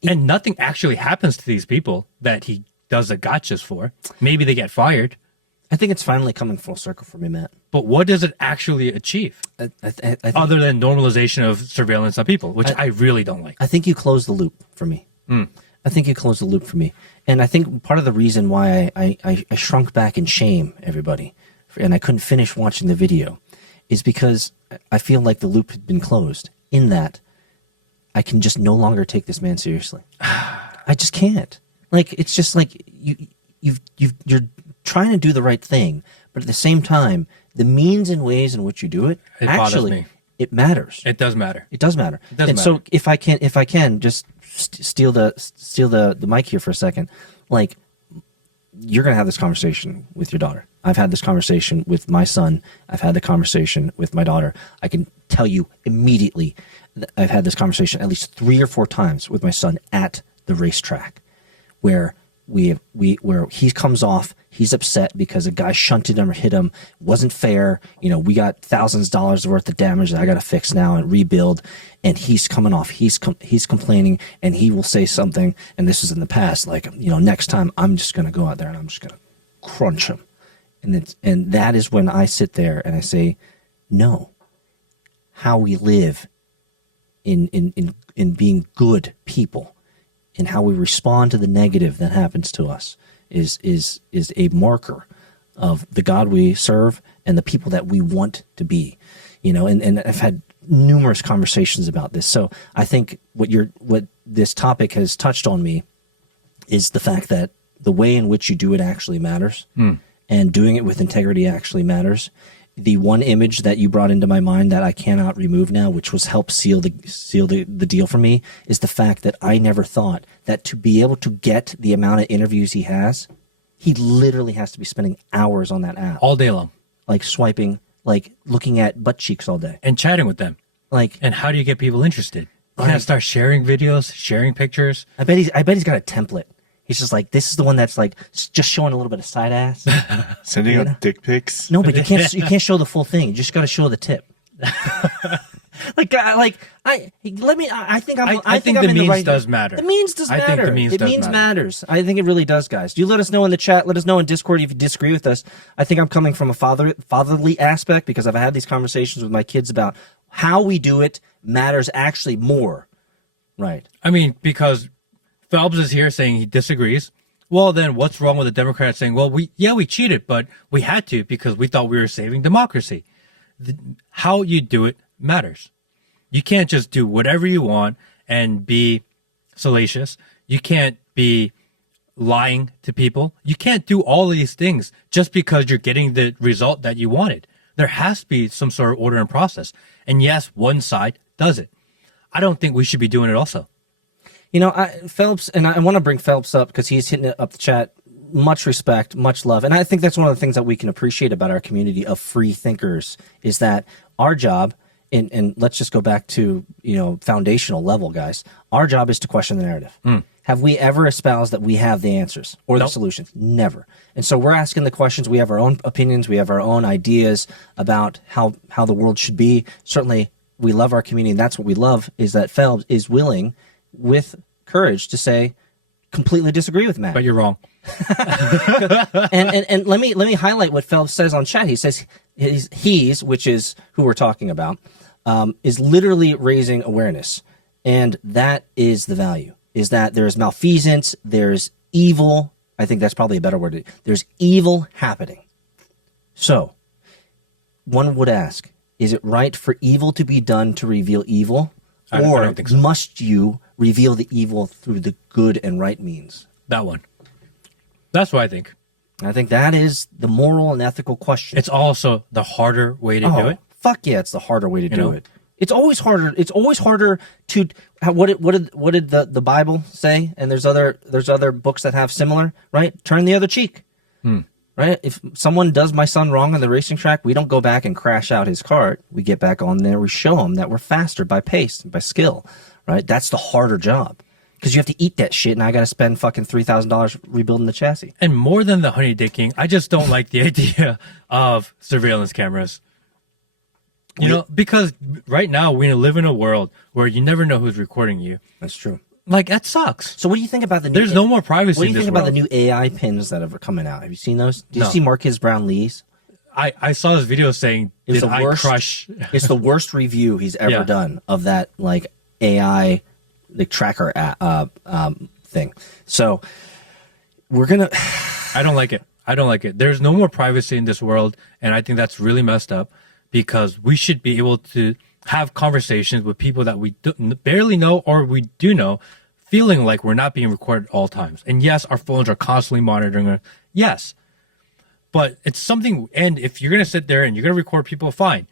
And nothing actually happens to these people that he does the gotchas for. Maybe they get fired. I think it's finally coming full circle for me, Matt. But what does it actually achieve? I think, other than normalization of surveillance of people, which I really don't like. I think you close the loop for me. I think you close the loop for me. And I think part of the reason why I shrunk back in shame, everybody, and I couldn't finish watching the video, is because I feel like the loop had been closed, in that I can just no longer take this man seriously. I just can't. Like, it's just like you're trying to do the right thing, but at the same time, the means and ways in which you do it, actually, it matters. It does matter. It does matter. It does and matter. So if I can just steal the mic here for a second, like, you're going to have this conversation with your daughter. I've had this conversation with my son. I've had the conversation with my daughter. I can tell you immediately that I've had this conversation at least 3 or 4 times with my son at the racetrack, where where he comes off, he's upset because a guy shunted him or hit him, wasn't fair. You know, we got thousands of dollars worth of damage that I got to fix now and rebuild. And he's coming off, he's complaining, and he will say something. And this is in the past, like, you know, next time I'm just going to go out there and I'm just going to crunch him. And that is when I sit there and I say, no, how we live in being good people, and how we respond to the negative that happens to us is a marker of the God we serve and the people that we want to be, and I've had numerous conversations about this. So I think what this topic has touched on me is the fact that the way in which you do it actually matters, and doing it with integrity actually matters. The one image that you brought into my mind that I cannot remove now, which was help seal the deal for me, is the fact that I never thought that to be able to get the amount of interviews he has, he literally has to be spending hours on that app. All day long. Like swiping, like looking at butt cheeks all day. And chatting with them. And how do you get people interested? You gotta start sharing videos, sharing pictures. I bet he's got a template. He's just like, this is the one that's like just showing a little bit of side ass. Sending out dick pics. No, but you can't show the full thing. You just got to show the tip. I think the means does matter. The means does matter. I think the means does matters. I think it really does, guys. You let us know in the chat. Let us know in Discord if you disagree with us. I think I'm coming from a fatherly aspect because I've had these conversations with my kids about how we do it matters actually more. Right. I mean, because Phelps is here saying he disagrees. Well, then what's wrong with the Democrats saying, well, we cheated, but we had to because we thought we were saving democracy. How you do it matters. You can't just do whatever you want and be salacious. You can't be lying to people. You can't do all of these things just because you're getting the result that you wanted. There has to be some sort of order and process. And yes, one side does it. I don't think we should be doing it also. Phelps, and I want to bring Phelps up because he's hitting it up the chat. Much respect, much love. And I think that's one of the things that we can appreciate about our community of free thinkers is that our job, and let's just go back to, foundational level, guys. Our job is to question the narrative. Have we ever espoused that we have the answers or the solutions? Never. And so we're asking the questions. We have our own opinions. We have our own ideas about how the world should be. Certainly, we love our community, and that's what we love, is that Phelps is willing, with courage, to say, completely disagree with Matt. But you're wrong. and let me highlight what Phelps says on chat. He says he's, which is who we're talking about, is literally raising awareness. And that is the value, is that there's malfeasance, there's evil. I think that's probably a better word. There's evil happening. So one would ask, is it right for evil to be done to reveal evil? I don't think so. Must you reveal the evil through the good and right means? That one. That's what I think. I think that is the moral and ethical question. It's also the harder way to do it. Fuck yeah, it's the harder way to do it. It's always harder. It's always harder to what did the Bible say? And there's other books that have similar, right? Turn the other cheek. Right? If someone does my son wrong on the racing track, we don't go back and crash out his cart. We get back on there. We show him that we're faster by pace, by skill. Right? That's the harder job. Because you have to eat that shit, and I got to spend fucking $3,000 rebuilding the chassis. And more than the honey dicking, I just don't like the idea of surveillance cameras. Because right now we live in a world where you never know who's recording you. That's true. Like, that sucks. So what do you think about the new... There's no more privacy. What do you think about the new AI pins that are coming out? Have you seen those? Did you see Marquez Brownlee's? I saw this video saying, crush... It's the worst review he's ever done of that, like, AI, the tracker thing. So we're going to... I don't like it. There's no more privacy in this world, and I think that's really messed up because we should be able to have conversations with people that we barely know or we do know, feeling like we're not being recorded at all times. And yes, our phones are constantly monitoring us. Yes. But it's something, and if you're going to sit there and you're going to record people, fine.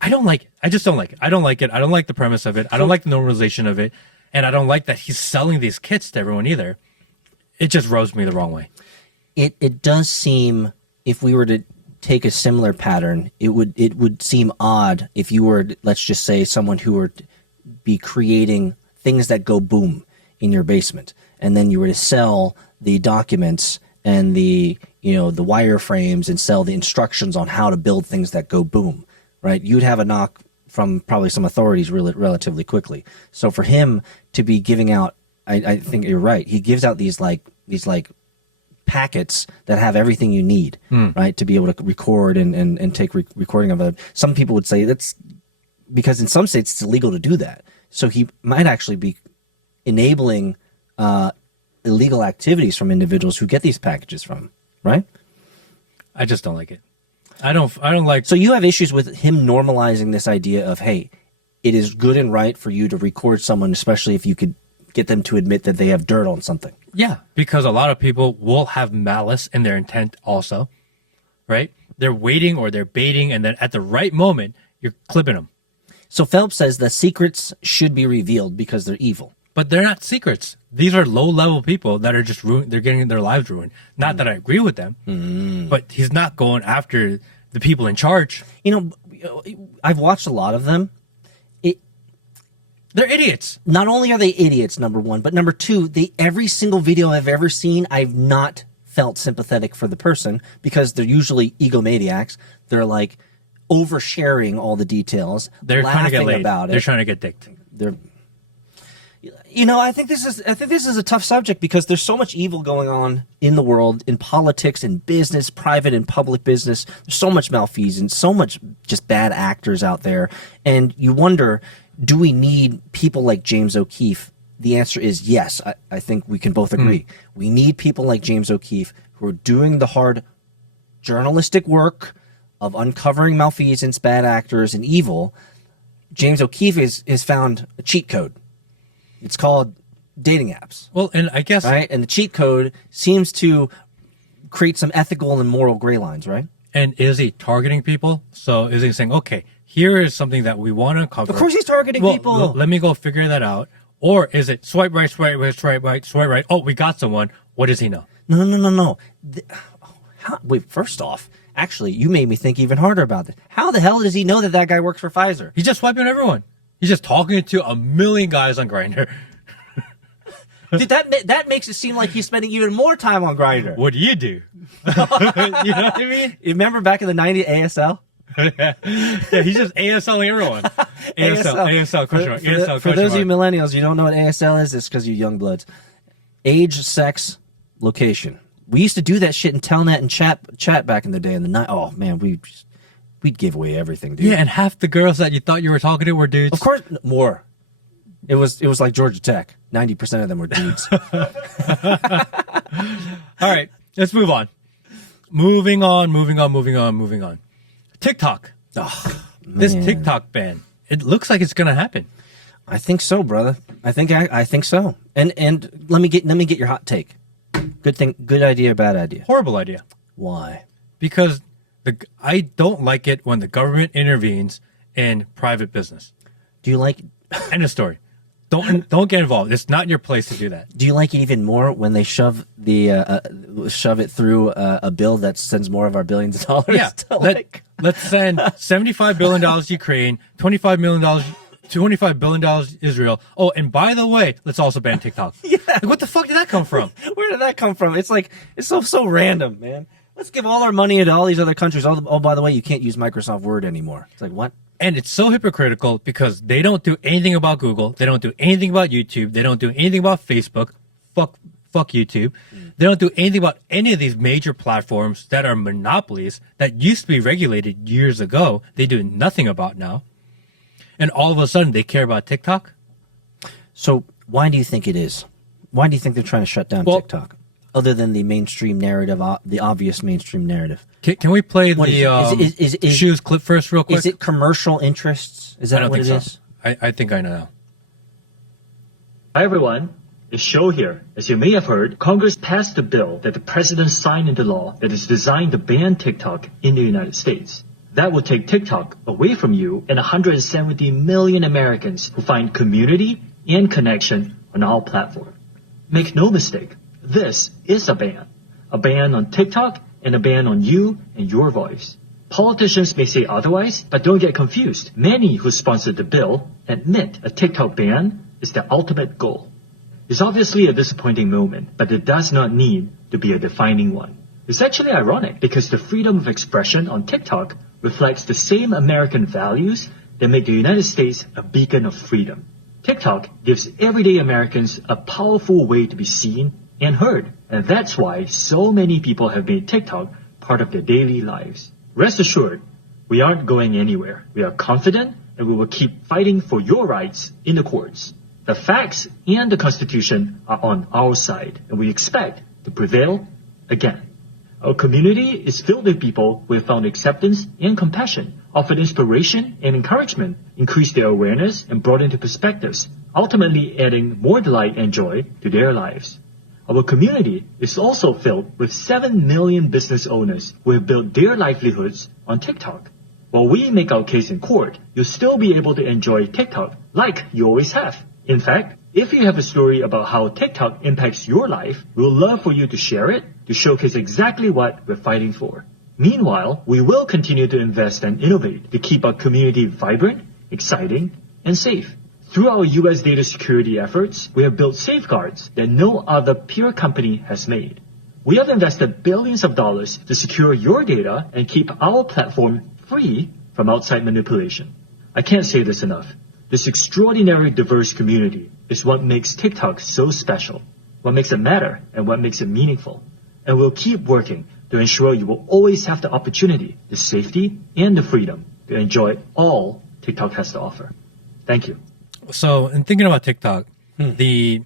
I don't like it. I just don't like it. I don't like it. I don't like the premise of it. I don't like the normalization of it. And I don't like that he's selling these kits to everyone either. It just rubs me the wrong way. It does seem, if we were to take a similar pattern, it would seem odd if you were, let's just say, someone who were to be creating things that go boom in your basement, and then you were to sell the documents and the wireframes and sell the instructions on how to build things that go boom, right? You'd have a knock from probably some authorities relatively quickly. So for him to be giving out, I think you're right. He gives out these packets that have everything you need, right, to be able to record and take recording of it. Some people would say that's because in some states it's illegal to do that. So he might actually be enabling illegal activities from individuals who get these packages from, right? I just don't like it. I don't like. So you have issues with him normalizing this idea of, hey, it is good and right for you to record someone, especially if you could get them to admit that they have dirt on something. Yeah, because a lot of people will have malice in their intent also, right? They're waiting or they're baiting, and then at the right moment, you're clipping them. So Phelps says the secrets should be revealed because they're evil. But they're not secrets. These are low-level people that are just they're getting their lives ruined. Not that I agree with them, but he's not going after the people in charge. You know, I've watched a lot of them. They're idiots. Not only are they idiots, number one, but number two, every single video I've ever seen, I've not felt sympathetic for the person because they're usually egomaniacs. They're like oversharing all the details. They're trying to get laid. About They're it. trying to get dicked. You know, I think this is a tough subject because there's so much evil going on in the world, in politics, in business, private and public business. There's so much malfeasance, so much just bad actors out there. And you wonder, do we need people like James O'Keefe? The answer is yes. I think we can both agree. We need people like James O'Keefe who are doing the hard journalistic work of uncovering malfeasance, bad actors, and evil. James O'Keefe has found a cheat code. It's called dating apps. Well, and I guess... Right? And the cheat code seems to create some ethical and moral gray lines, right? And is he targeting people? So is he saying, okay, here is something that we want to uncover. Of course he's targeting people. Let me go figure that out. Or is it swipe right, swipe right, swipe right, swipe right? Oh, we got someone. What does he know? No. Wait, first off, actually, you made me think even harder about this. How the hell does he know that guy works for Pfizer? He's just swiping everyone. He's just talking to a million guys on Grindr. Dude, that makes it seem like he's spending even more time on Grindr. What do? You know what I mean? You remember back in the 90s, ASL? Yeah, he's just ASLing everyone. ASL, question mark. ASL, for those of you millennials, you don't know what ASL is, it's because you young bloods. Age, sex, location. We used to do that shit in Telnet and chat back in the day in the night. Oh man, we'd give away everything, dude. Yeah, and half the girls that you thought you were talking to were dudes. Of course, more. It was like Georgia Tech. 90% of them were dudes. All right, let's move on. Moving on. TikTok. Oh, this TikTok ban. It looks like it's going to happen. I think so, brother. I think so. And let me get your hot take. Good idea, bad idea. Horrible idea. Why? Because I don't like it when the government intervenes in private business. Do you like? End of story. Don't get involved. It's not your place to do that. Do you like it even more when they shove it through a bill that sends more of our billions of dollars? Yeah. Let's send $75 billion to Ukraine, $25 billion Israel. Oh, and by the way, let's also ban TikTok. Yeah. Like, what the fuck did that come from? Where did that come from? It's like it's so random, man. Let's give all our money to all these other countries. Oh, by the way, you can't use Microsoft Word anymore. It's like, what? And it's so hypocritical because they don't do anything about Google. They don't do anything about YouTube. They don't do anything about Facebook. Fuck YouTube. They don't do anything about any of these major platforms that are monopolies that used to be regulated years ago. They do nothing about now. And all of a sudden they care about TikTok. So why do you think it is? Why do you think they're trying to shut down TikTok? Other than the mainstream narrative, the obvious mainstream narrative. Can we play the Shoes clip first real quick? Is it commercial interests? Is that what it is? I think I know now. Hi everyone, it's Show here. As you may have heard, Congress passed a bill that the president signed into law that is designed to ban TikTok in the United States. That will take TikTok away from you and 170 million Americans who find community and connection on our platform. Make no mistake, this is a ban on TikTok and a ban on you and your voice. Politicians may say otherwise, but don't get confused. Many who sponsored the bill admit a TikTok ban is the ultimate goal. It's obviously a disappointing moment, but it does not need to be a defining one. It's actually ironic because the freedom of expression on TikTok reflects the same American values that make the United States a beacon of freedom. TikTok gives everyday Americans a powerful way to be seen and heard, and that's why so many people have made TikTok part of their daily lives. Rest assured, we aren't going anywhere. We are confident and we will keep fighting for your rights in the courts. The facts and the Constitution are on our side, and we expect to prevail again. Our community is filled with people who have found acceptance and compassion, offered inspiration and encouragement, increased their awareness, and brought into perspectives, ultimately adding more delight and joy to their lives. Our community is also filled with 7 million business owners who have built their livelihoods on TikTok. While we make our case in court, you'll still be able to enjoy TikTok like you always have. In fact, if you have a story about how TikTok impacts your life, we'll love for you to share it to showcase exactly what we're fighting for. Meanwhile, we will continue to invest and innovate to keep our community vibrant, exciting, and safe. Through our US data security efforts, we have built safeguards that no other peer company has made. We have invested billions of dollars to secure your data and keep our platform free from outside manipulation. I can't say this enough. This extraordinary diverse community is what makes TikTok so special, what makes it matter, and what makes it meaningful. And we'll keep working to ensure you will always have the opportunity, the safety, and the freedom to enjoy all TikTok has to offer. Thank you. So, in thinking about TikTok, the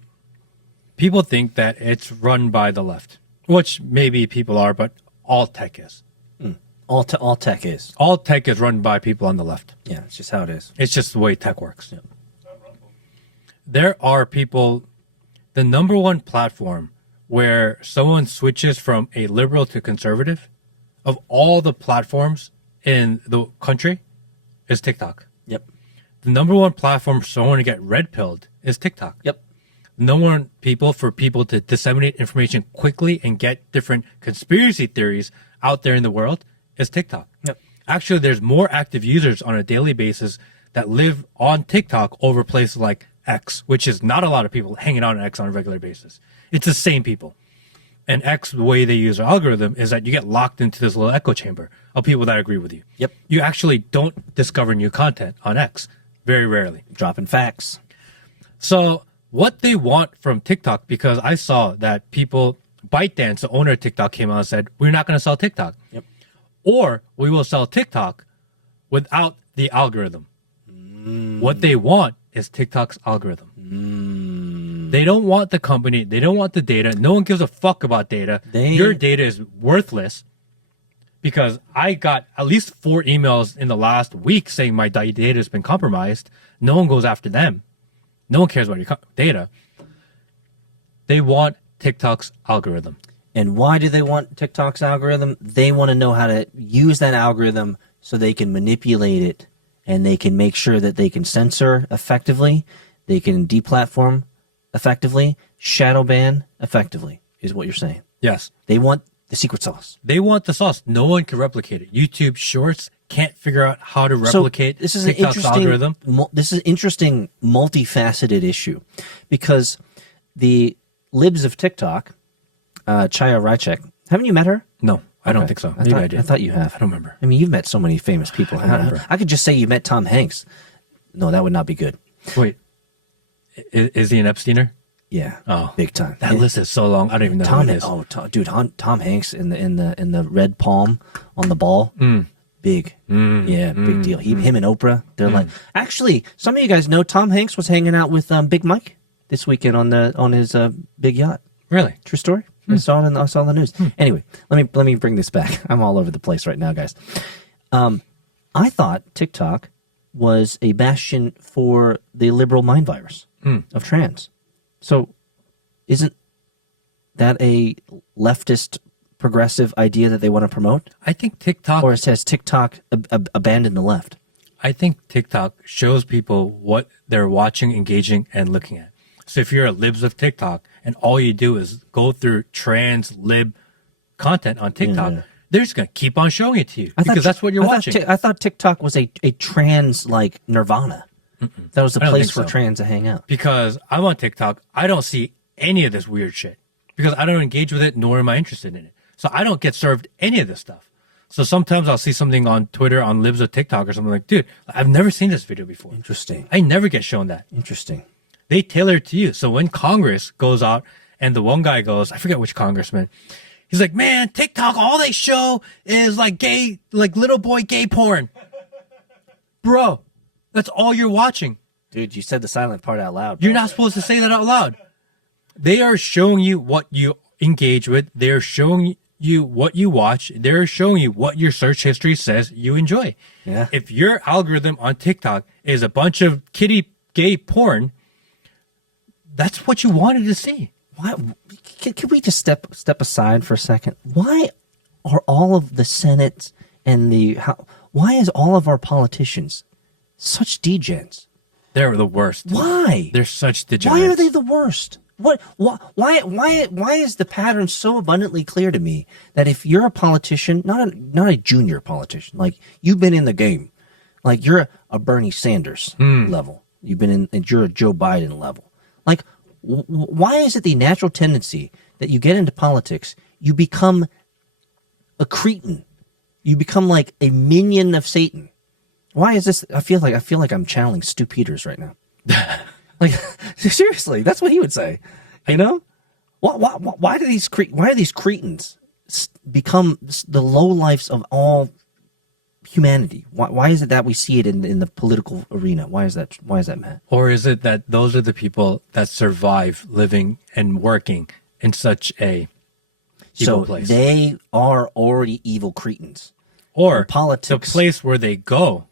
people think that it's run by the left, which maybe people are, but all tech is. All tech is. All tech is run by people on the left. Yeah, it's just how it is. It's just the way tech works. Yeah. There are people, the number one platform where someone switches from a liberal to conservative, of all the platforms in the country, is TikTok. Yep. The number one platform for someone to get red-pilled is TikTok. Yep. For people to disseminate information quickly and get different conspiracy theories out there in the world is TikTok. Yep. Actually, there's more active users on a daily basis that live on TikTok over places like X, which is not a lot of people hanging out on X on a regular basis. It's the same people. And X, the way they use their algorithm is that you get locked into this little echo chamber of people that agree with you. Yep. You actually don't discover new content on X. Very rarely. Dropping facts. So what they want from TikTok, because I saw that people, ByteDance, the owner of TikTok, came out and said, we're not going to sell TikTok. Yep. Or we will sell TikTok without the algorithm. What they want is TikTok's algorithm. They don't want the company. They don't want the data. No one gives a fuck about data. Your data is worthless, because I got at least 4 emails in the last week saying my data has been compromised. No one goes after them. No one cares about your data. They want TikTok's algorithm. And why do they want TikTok's algorithm? They want to know how to use that algorithm so they can manipulate it, and they can make sure that they can censor effectively, they can deplatform effectively, shadow ban effectively, is what you're saying. Yes. They want the secret sauce. They want the sauce. No one can replicate it. YouTube Shorts can't figure out how to replicate this is TikTok's algorithm. This is an interesting, multifaceted issue, because the libs of TikTok, Chaya Rychek, haven't you met her? No, I don't think so. Maybe I did. I thought you have. I don't remember. I mean, you've met so many famous people. I don't remember. I could just say you met Tom Hanks. No, that would not be good. Wait, is he an Epsteiner? Yeah. Oh, big time. That list is so long. I don't even know Tom, who it is. Tom Hanks in the red palm on the ball. Big. Big deal. Him and Oprah. They're like, actually, some of you guys know Tom Hanks was hanging out with Big Mike this weekend on his big yacht. Really? True story. I saw it in the news. Anyway, let me bring this back. I'm all over the place right now, guys. I thought TikTok was a bastion for the liberal mind virus of trans. So, isn't that a leftist progressive idea that they want to promote? I think TikTok, or it says TikTok abandoned the left. I think TikTok shows people what they're watching, engaging, and looking at. So if you're a libs of TikTok and all you do is go through trans lib content on TikTok, they're just going to keep on showing it to you because that's what you're watching. I thought TikTok was a trans like Nirvana. That was a place for trans to hang out. Because I'm on TikTok, I don't see any of this weird shit because I don't engage with it, nor am I interested in it. So I don't get served any of this stuff. So sometimes I'll see something on Twitter on libs of TikTok or something like, dude, I've never seen this video before. Interesting. I never get shown that. Interesting. They tailor it to you. So when Congress goes out and the one guy goes, I forget which congressman, he's like, man, TikTok, all they show is like gay, like little boy gay porn. Bro, that's all you're watching. Dude, you said the silent part out loud. You're not supposed to say that out loud. They are showing you what you engage with. They're showing you what you watch. They're showing you what your search history says you enjoy. Yeah. If your algorithm on TikTok is a bunch of kitty gay porn, that's what you wanted to see. Why? Can we just step aside for a second? Why are all of the Senate and why is all of our politicians such degens? They're the worst. Why? They're such degenerates. Why are they the worst? Why is the pattern so abundantly clear to me that if you're a politician, not a junior politician, like you've been in the game, like you're a Bernie Sanders level, you're a Joe Biden level, like why is it the natural tendency that you get into politics, you become a cretin, you become like a minion of Satan? Why is this? I feel like I'm channeling Stu Peters right now. Like seriously, that's what he would say. You know, why do these cretins become the lowlifes of all humanity? Why is it that we see it in the political arena? Why is that, Matt? Or is it that those are the people that survive living and working in such a evil place? They are already evil cretins. Or politics, the place where they go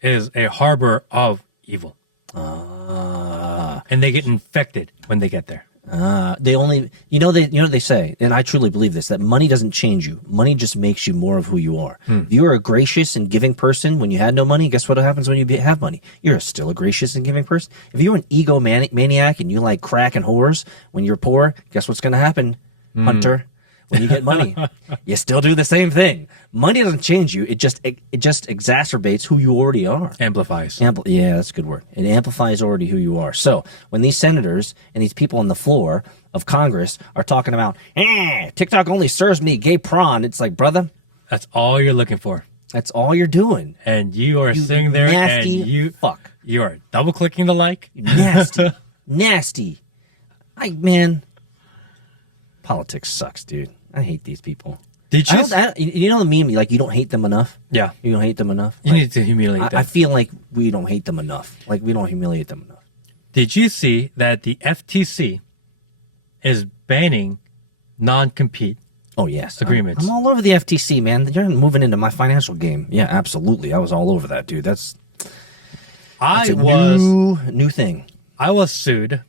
is a harbor of evil. And they get infected when they get there. They say, and I truly believe this, that money doesn't change you. Money just makes you more of who you are. If you were a gracious and giving person when you had no money, guess what happens when you have money? You're still a gracious and giving person. If you're an egomaniac and you like crack and whores when you're poor, guess what's going to happen, Hunter? When you get money, you still do the same thing. Money doesn't change you. It just exacerbates who you already are. Amplifies. Yeah, that's a good word. It amplifies already who you are. So when these senators and these people on the floor of Congress are talking about, TikTok only serves me gay prawn, it's like, brother, that's all you're looking for. That's all you're doing. And you are sitting there nasty and you you are double clicking the like. Nasty. Man, politics sucks, dude. I hate these people. You know the meme, like you don't hate them enough? Yeah. You don't hate them enough? You need to humiliate them. I feel like we don't hate them enough. Like we don't humiliate them enough. Did you see that the FTC is banning non-compete agreements? I'm all over the FTC, man. You're moving into my financial game. Yeah, absolutely. I was all over that, dude. That's a new thing. I was sued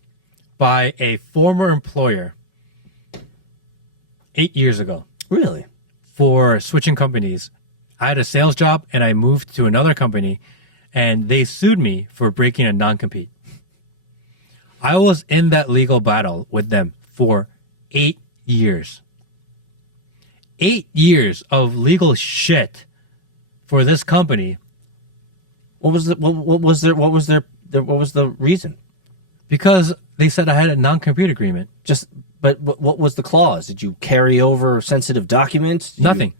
by a former employer 8 years ago. Really? For switching companies. I had a sales job and I moved to another company and they sued me for breaking a non-compete. I was in that legal battle with them for 8 years. 8 years of legal shit for this company. What was the reason? Because they said I had a non-compete agreement. But what was the clause? Did you carry over sensitive documents? Nothing.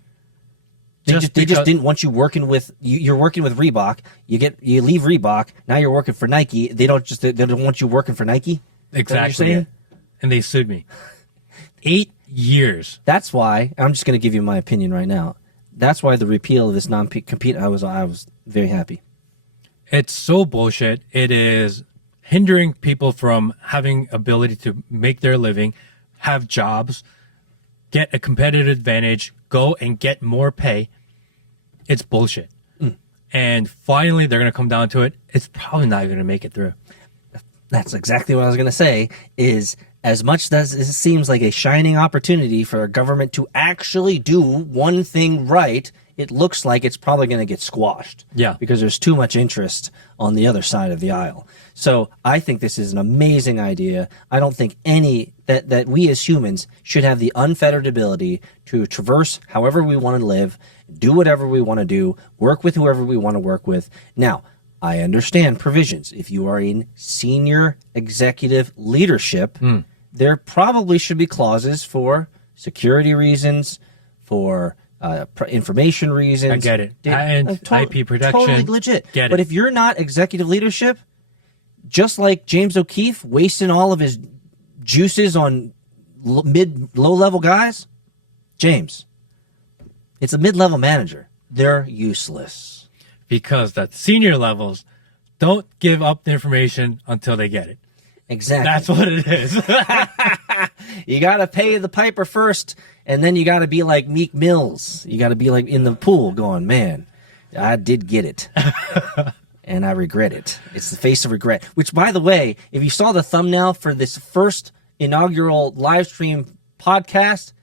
They just didn't want you working with. You're working with Reebok. You leave Reebok. Now you're working for Nike. They don't want you working for Nike. Exactly. And they sued me. 8 years. That's why I'm just going to give you my opinion right now. That's why the repeal of this non-compete. I was very happy. It's so bullshit. It is hindering people from having ability to make their living, have jobs, get a competitive advantage, go and get more pay. It's bullshit. And finally, they're going to come down to it. It's probably not going to make it through. That's exactly what I was going to say, is as much as it seems like a shining opportunity for a government to actually do one thing right, it looks like it's probably going to get squashed. Yeah. Because there's too much interest on the other side of the aisle. So I think this is an amazing idea. I don't think that we as humans should have the unfettered ability to traverse however we want to live, do whatever we want to do, work with whoever we want to work with. Now, I understand provisions. If you are in senior executive leadership, there probably should be clauses for security reasons, for information reasons. I get it. And IP protection. Totally legit. Get it. But if you're not executive leadership, just like James O'Keefe wasting all of his juices on low-level guys, James, it's a mid-level manager. They're useless. Because that senior levels don't give up the information until they get it. Exactly. That's what it is. You got to pay the piper first, and then you got to be like Meek Mills. You got to be like in the pool going, man, I did get it. And I regret it. It's the face of regret. Which, by the way, if you saw the thumbnail for this first inaugural live stream podcast,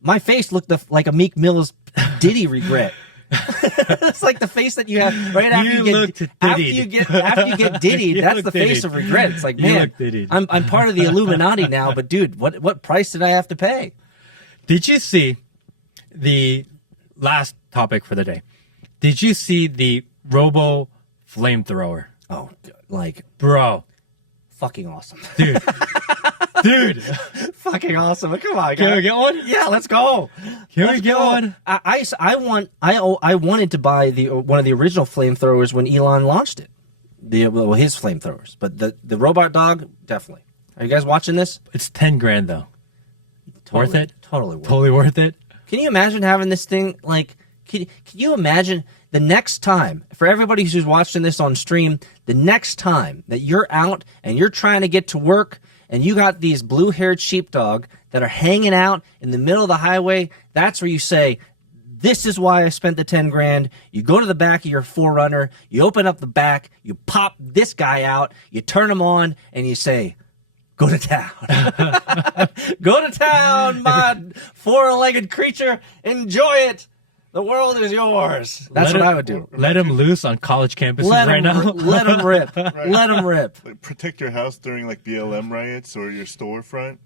my face looked like a Meek Mills Diddy regret. It's like the face that you have right after you get diddied. That's the face of regret. It's like, man, I'm part of the Illuminati now, but dude, what price did I have to pay? Did you see the last topic for the day? Did you see the Robo-flamethrowers? Oh, like, bro, fucking awesome, dude. Dude, fucking awesome! Come on, can we get one? Yeah, let's go. Can we get one? I wanted to buy one of the original flamethrowers when Elon launched it. His flamethrowers, but the robot dog definitely. Are you guys watching this? It's $10,000 though. Worth it? Totally worth it. Can you imagine having this thing? Like, can you imagine the next time, for everybody who's watching this on stream, the next time that you're out and you're trying to get to work, and you got these blue-haired sheepdog that are hanging out in the middle of the highway, that's where you say, this is why I spent the $10,000. You go to the back of your 4Runner, you open up the back, you pop this guy out, you turn him on, and you say, go to town. Go to town, my four-legged creature. Enjoy it. The world is yours. That's what I would do. Let him loose on college campuses right now. Let him rip. Right. Let him rip. Like, protect your house during like BLM riots or your storefront.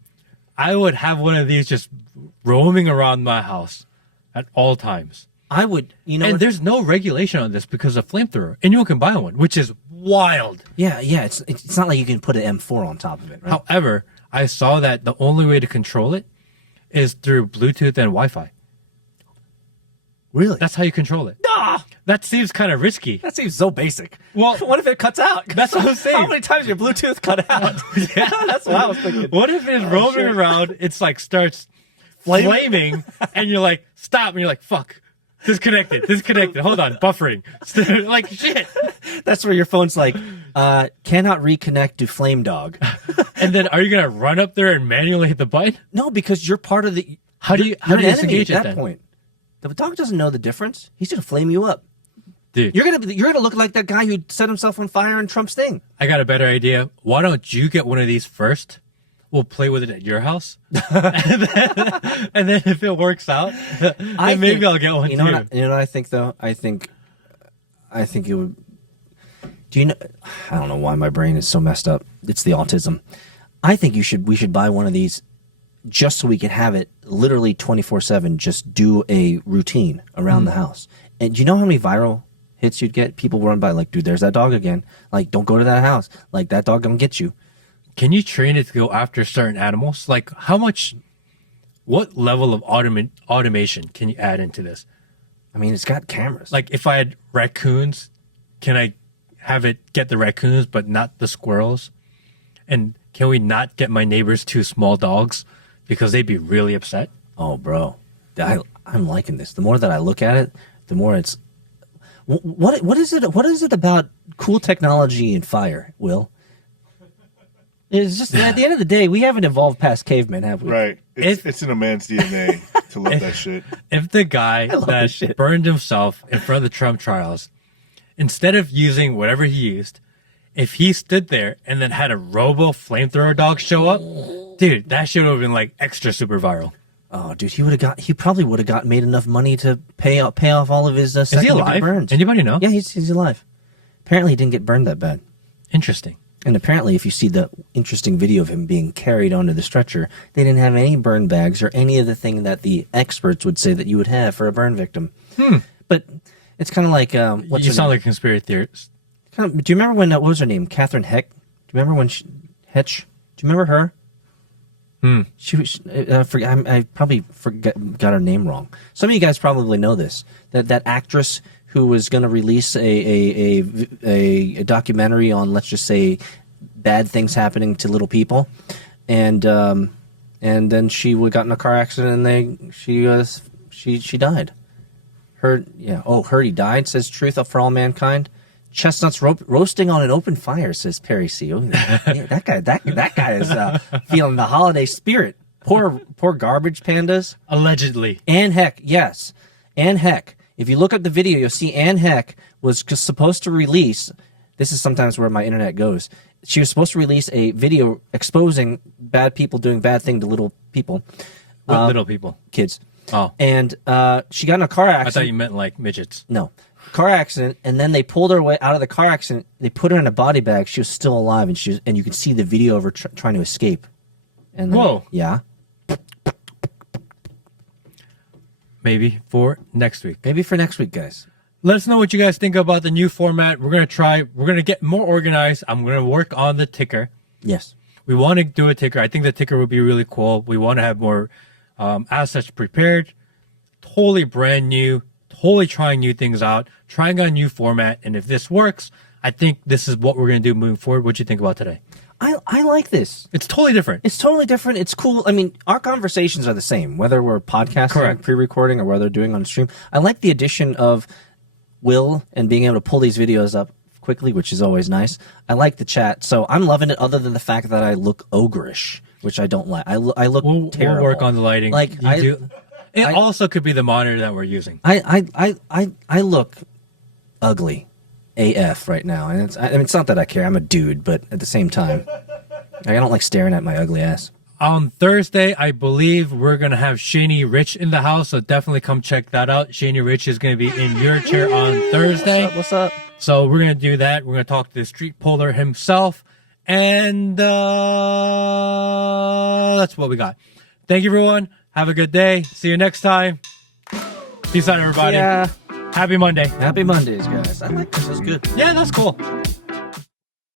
I would have one of these just roaming around my house at all times. I would, and there's no regulation on this because of flamethrower. Anyone can buy one, which is wild. Yeah. It's not like you can put an M4 on top of it. Right? However, I saw that the only way to control it is through Bluetooth and Wi-Fi. Really? That's how you control it. Ah! That seems kind of risky. That seems so basic. Well, what if it cuts out? That's what I'm saying. How many times your Bluetooth cut out? Yeah, that's what I was thinking. What if it's roaming around, it's like starts flaming, and you're like, stop, and you're like, fuck. Disconnected. Hold on, buffering. Like, shit. That's where your phone's like, cannot reconnect to Flame Dog. And then are you going to run up there and manually hit the button? No, because you're part of the... How do you disengage at it that then? point? The dog doesn't know the difference. He's going to flame you up. Dude. You're gonna look like that guy who set himself on fire in Trump's thing. I got a better idea. Why don't you get one of these first? We'll play with it at your house. and then if it works out, then maybe I'll get one too. You know what I think, though? I think it would... Do you know... I don't know why my brain is so messed up. It's the autism. I think we should buy one of these just so we can have it literally 24/7, just do a routine around the house. And do you know how many viral hits you'd get? People run by like, dude, there's that dog again. Like, don't go to that house. Like, that dog gonna get you. Can you train it to go after certain animals? Like, what level of automation can you add into this? I mean, it's got cameras. Like, if I had raccoons, can I have it get the raccoons but not the squirrels? And can we not get my neighbors 2 small dogs because they'd be really upset? Oh, bro, I'm liking this. The more that I look at it, the more it's... What is it? What is it about cool technology and fire, Will? It's just at the end of the day, we haven't evolved past cavemen, have we? Right. It's in a man's DNA to love that shit. If the guy that burned himself in front of the Trump trials, instead of using whatever he used, if he stood there and then had a Robo-flamethrower dog show up, dude, that shit would have been like extra super viral. Oh, dude, he probably would have made enough money to pay off all of his second-degree burns. Anybody know? Yeah, he's alive. Apparently, he didn't get burned that bad. Interesting. And apparently, if you see the interesting video of him being carried onto the stretcher, they didn't have any burn bags or any of the thing that the experts would say that you would have for a burn victim. But it's kind of like... you sound like a conspiracy theorist. Do you remember when... what was her name? Catherine Heck? Do you remember when Hetch? Do you remember her? She was... I probably got her name wrong. Some of you guys probably know this. That actress who was going to release a documentary on, let's just say, bad things happening to little people, and then she got in a car accident and she died. He died, says Truth for All Mankind. Chestnuts roasting on an open fire, says Perry C. Oh, yeah, that guy is feeling the holiday spirit. poor garbage pandas. Allegedly. Anne Heck, yes. Anne Heck. If you look at the video, you'll see Anne Heck was just supposed to release. This is sometimes where my internet goes. She was supposed to release a video exposing bad people doing bad thing to little people. What little people? Kids. Oh. And she got in a car accident. I thought you meant like midgets. No. Car accident, and then they pulled her away out of the car accident. They put her in a body bag. She was still alive, and you could see the video of her trying to escape. And then, Whoa. Yeah. Maybe for next week. Maybe for next week, guys. Let us know what you guys think about the new format. We're going to get more organized. I'm going to work on the ticker. Yes. We want to do a ticker. I think the ticker would be really cool. We want to have more assets prepared. Totally brand new. Totally trying new things out. Trying a new format. And if this works, I think this is what we're going to do moving forward. What do you think about today? I like this. It's totally different. It's totally different. It's cool. I mean, our conversations are the same, whether we're podcasting, Correct. pre-recording, or whether doing on stream. I like the addition of Will and being able to pull these videos up quickly, which is always nice. I like the chat. So I'm loving it, other than the fact that I look ogreish, which I don't like. I look terrible. We'll work on the lighting. Like, It also could be the monitor that we're using. I look ugly AF right now, and it's not that I care. I'm a dude, but at the same time, I don't like staring at my ugly ass. On Thursday, I believe we're going to have Shaney Rich in the house, so definitely come check that out. Shaney Rich is going to be in your chair on Thursday. What's up? So we're going to do that. We're going to talk to the street polar himself, and that's what we got. Thank you, everyone. Have a good day. See you next time. Peace out, everybody. Yeah. Happy Monday. Happy Mondays, guys. I like this. It's good. Yeah, that's cool.